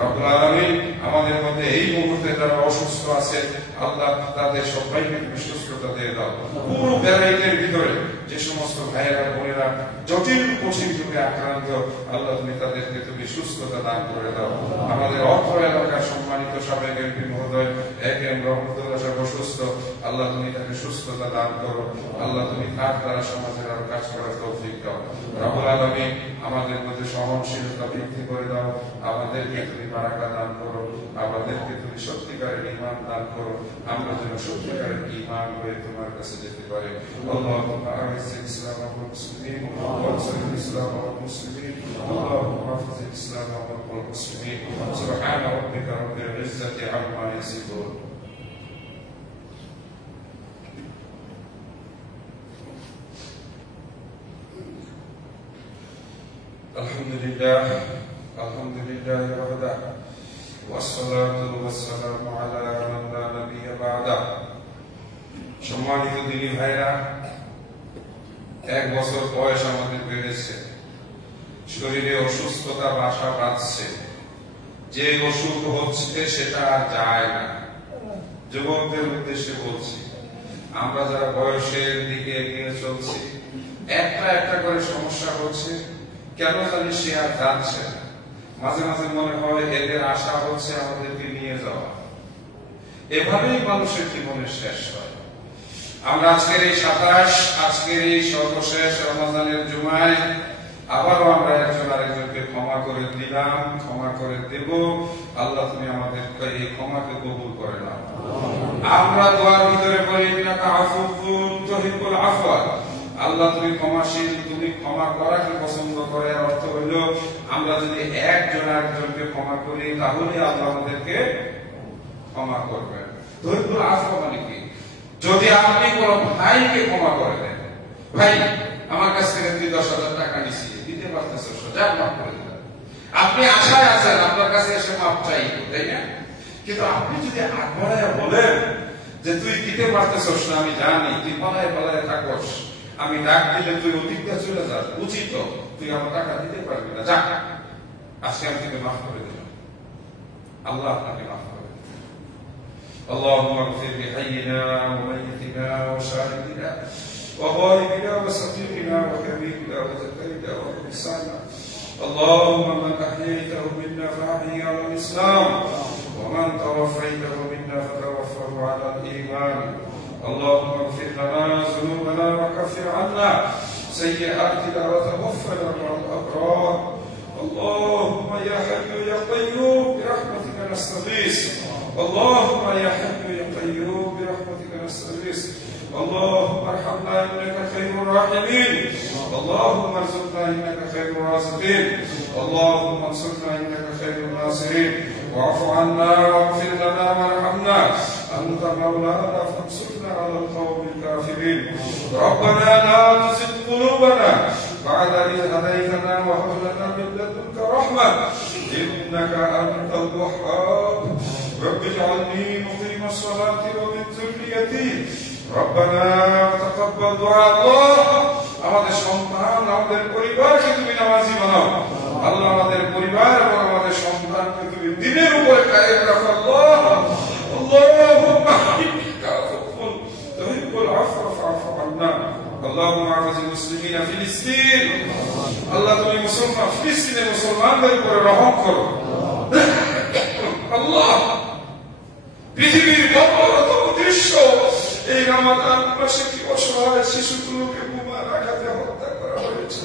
রব্বুল আলামিন আমাদের মধ্যে এই মুহূর্তে যারা অসুস্থ আছে, আল্লাহ তাদের সবাইকে তুমি সুস্থতা দিয়ে দাও। পুরো বেড়াইদের ভিতরে যে সমস্ত ভাইয়েরা বোনেরা জটিল কঠিন যুগে আক্রান্ত, আল্লাহ তুমি তাদেরকে তুমি সুস্থতা দান করে দাও। আমাদের অর্থ এলাকার সম্মানিত সাবেক এমপি মহোদয় একেএম রহমতুল্লাহ সাহেব অসুস্থ, আল্লাহ তুমি তাকে সুস্থতা দান করো। আল্লাহ তুমি তার দ্বারা সমাজের আরো কাজ করার তৌফিক দাও। রব্বুল আলামিন আমাদের মধ্যে সহনশীলতা বৃদ্ধি করে দাও। আমাদেরকে তুমি বারাকা দান করো, আমাদেরকে তুমি সত্যিকারের ঈমান দান করো। আমরা যেন সত্যিকারের ঈমান হয়ে তোমার কাছে যেতে পারি। আল্লাহুম্মা আ'ইজ্জিল ইসলাম ওয়াল মুসলিমিন ওয়ানসুরিল ইসলাম ওয়াল মুসলিমিন। আল্লাহুম্মা হাফিজিল ইসলাম ওয়াল মুসলিমিন। সুবহানা রাব্বিকা রাব্বিল ইজ্জাতি আম্মা ইয়াসিফুন। আলহামদুলিল্লাহ ওয়াহদা ওয়াসসালাতু ওয়াসসালামু আলা মান লা নাবিয়্যা বা'দা। সম্মানিত দিনী ভাইরা, 1 বছর বয়স আমাদের বেড়েছে, শরীরে অসুস্থতা বাসা বাঁধছে, যে অসুখ হচ্ছে সেটা আর যায় না। যুবকদের উদ্দেশ্যে বলছি, আমরা যারা বয়সের দিকে এগিয়ে চলছি, একটা করে সমস্যা হচ্ছে, কেন জানি সে আর যাচ্ছে না। মাঝে মাঝে মনে হয় এদের আশা হচ্ছে আমাদেরকে নিয়ে যাওয়া। এভাবেই মানুষের জীবনের শেষ হয়। আমরা আজকের এই 27, আজকের এই সর্বশেষ রমজানের জুমায় আবারও আমরা একজন আরেকজনকে ক্ষমা করে দিলাম, ক্ষমা করে দেব। আল্লাহ তুমি আমাদের এই ক্ষমাকে কবুল করে নাও। আমরা দোয়ার ভিতরে বলি ইন্নাকা আফুউন তুহিব্বুল আফওয়া, আল্লাহ তুমি ক্ষমাশীল, তুমি ক্ষমা করাকে পছন্দ করে। অর্থ হইল আমরা যদি একজন আরেকজনকে ক্ষমা করি তাহলে আল্লাহ আমাদেরকে ক্ষমা করবেন। তুহিব্বুল আফওয়া মানে কি? যদি আপনি কোন ভাইকে ক্ষমা করে দেন, ভাই আমার কাছ থেকে তুই 10,000 টাকা নিছিস, দিতে পারতেছ, যা মাফ করে দিলাম। আপনি আশায় আছেন আপনার কাছে এসে মাফ চাইব, তাই না? কিন্তু আপনি যদি আগ্রহে বলেন যে তুই দিতে পারতেছ না, আমি জানি তুই পালায় পালায় থাকস, আমি ডাক দিলে তুই অধিকটা চলে যাস, উচিত তুই আমার টাকা দিতে পারবি না, যা আজকে আমি তোকে মাফ করে দিলাম, আল্লাহ আপনাকে মাফ করে দিলেন। اللهم اغفر لحينا وميتنا وشاهدنا وغائبنا وصغيرنا وكبيرنا وذكرنا وانسانا. اللهم من احييته منا فاحيه على الاسلام ومن توفيته منا فتوفه على الايمان. اللهم اغفر لنا ذنوبنا وكفر عنا سيئاتنا وتوفنا مع الابرار. اللهم يا حي يا قيوم برحمتك نستغيث. اللهم يا حي يا قيوم برحمتك نستغيث. اللهم ارحمنا انك خير الراحمين. اللهم ارزقنا انك خير الرازقين. اللهم انصرنا انك خير الناصرين. واعف عنا واغفر لنا وارحمنا، انت مولانا فانصرنا على القوم الكافرين. ربنا لا تزغ قلوبنا بعد إذ هديتنا وهب لنا من لدنك رحمة إنك أنت الوهاب. رب اجعلني مقيم الصلاة ومن ذريتي ربنا تقبل دعاء. আমাদের সন্তান আমাদের পরিবারকে তুমি নামাজি বানাও আল্লাহ, আমাদের পরিবার এবং আমাদের সন্তানকে তুমি দ্বীনের উপরে কায়েম রাখো আল্লাহ। اللهم إنك عفو تحب العفو فاعف عنا. اللهم اعز المسلمين في فلسطين. আল্লাহ তুমি মুসলমান ফিলিস্তিনে মুসলমানদের উপরে রহম করো আল্লাহ। পৃথিবীর বর্বরতম দৃশ্য এই রমাদান মাসে কি অসহায় শিশুগুলোকে বোমার আঘাতে হত্যা করা হয়েছে।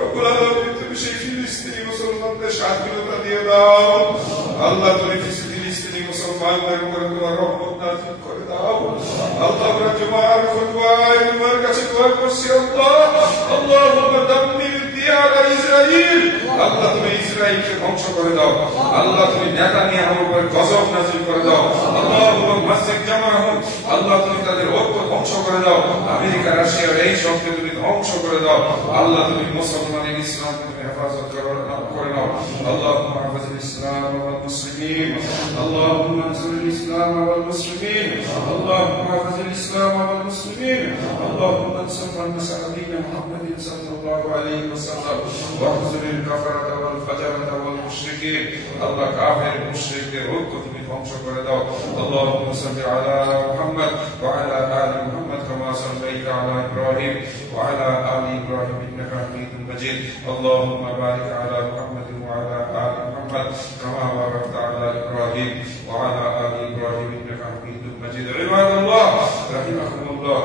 রব্বুল আলামিন তুমি সেই ফিলিস্তিনি মুসলমানদের স্বাধীনতা দিয়ে দাও আল্লাহ। তুমি ফিলিস্তিনি মুসলমানদের উপরে তোমার রহমত নাযিল করে দাও আল্লাহ। আমরা জুমার খুতবায় তোমার কাছে দোয়া করছি আল্লাহ। আল্লাহুম্মা দাম্মির দিয়ারা ইসরাইল, আল্লাহ তুমি ইসরাইলকে ধ্বংস করে দাও আল্লাহ। তুমি নেতানিয়াহুর উপরে গজব নাযিল করে দাও আল্লাহুম্মা মাসিক জামাহুম, আল্লাহ তুমি তাদের ঐক্য ধ্বংস করে দাও। আমেরিকা রাশিয়ার এই সবকে তুমি ধ্বংস করে দাও আল্লাহ। তুমি মুসলমানের ইসলামকে তুমি হেফাজত করে নাও আল্লাহুম্মা আহফিজিল ইসলাম ওয়াল মুসলিমিন। আল্লাহুম্মা আনসুরিল ইসলাম ওয়াল মুসলিমিন। আল্লাহুম্মা আহফিজিল ইসলাম ওয়াল মুসলিমিন। আল্লাহুম্মা আনসুর মান নাসারা দীন মুহাম্মাদিন সাল্লাল্লাহু আলাইহি ওয়াসাল্লাম ওয়াহজুরিল কাফারাতা ওয়াল ফাজারাতা ওয়াল মুশরিকিন। আল্লাহ কাফের মুশরিকদের ঐক্য তুমি ধ্বংস করে দাও। আল্লাহুম্মা সাল্লি আলা মুহাম্মদ ওয়া আলা আলি মুহাম্মদ কামা সাল্লাইতা আলা ইব্রাহিম ওয়া আলা আলি ইব্রাহিম ইন্নাকা হামিদুম মাজিদ। আল্লাহুম্মা বারিক আলা মুহাম্মদ ওয়া আলা আলি মুহাম্মদ কামা বারাকতা আলা ইব্রাহিম ওয়া আলা আলি ইব্রাহিম ইন্নাকা হামিদুম মাজিদ। ইবাদাল্লাহ রাহিমাকুমুল্লাহ।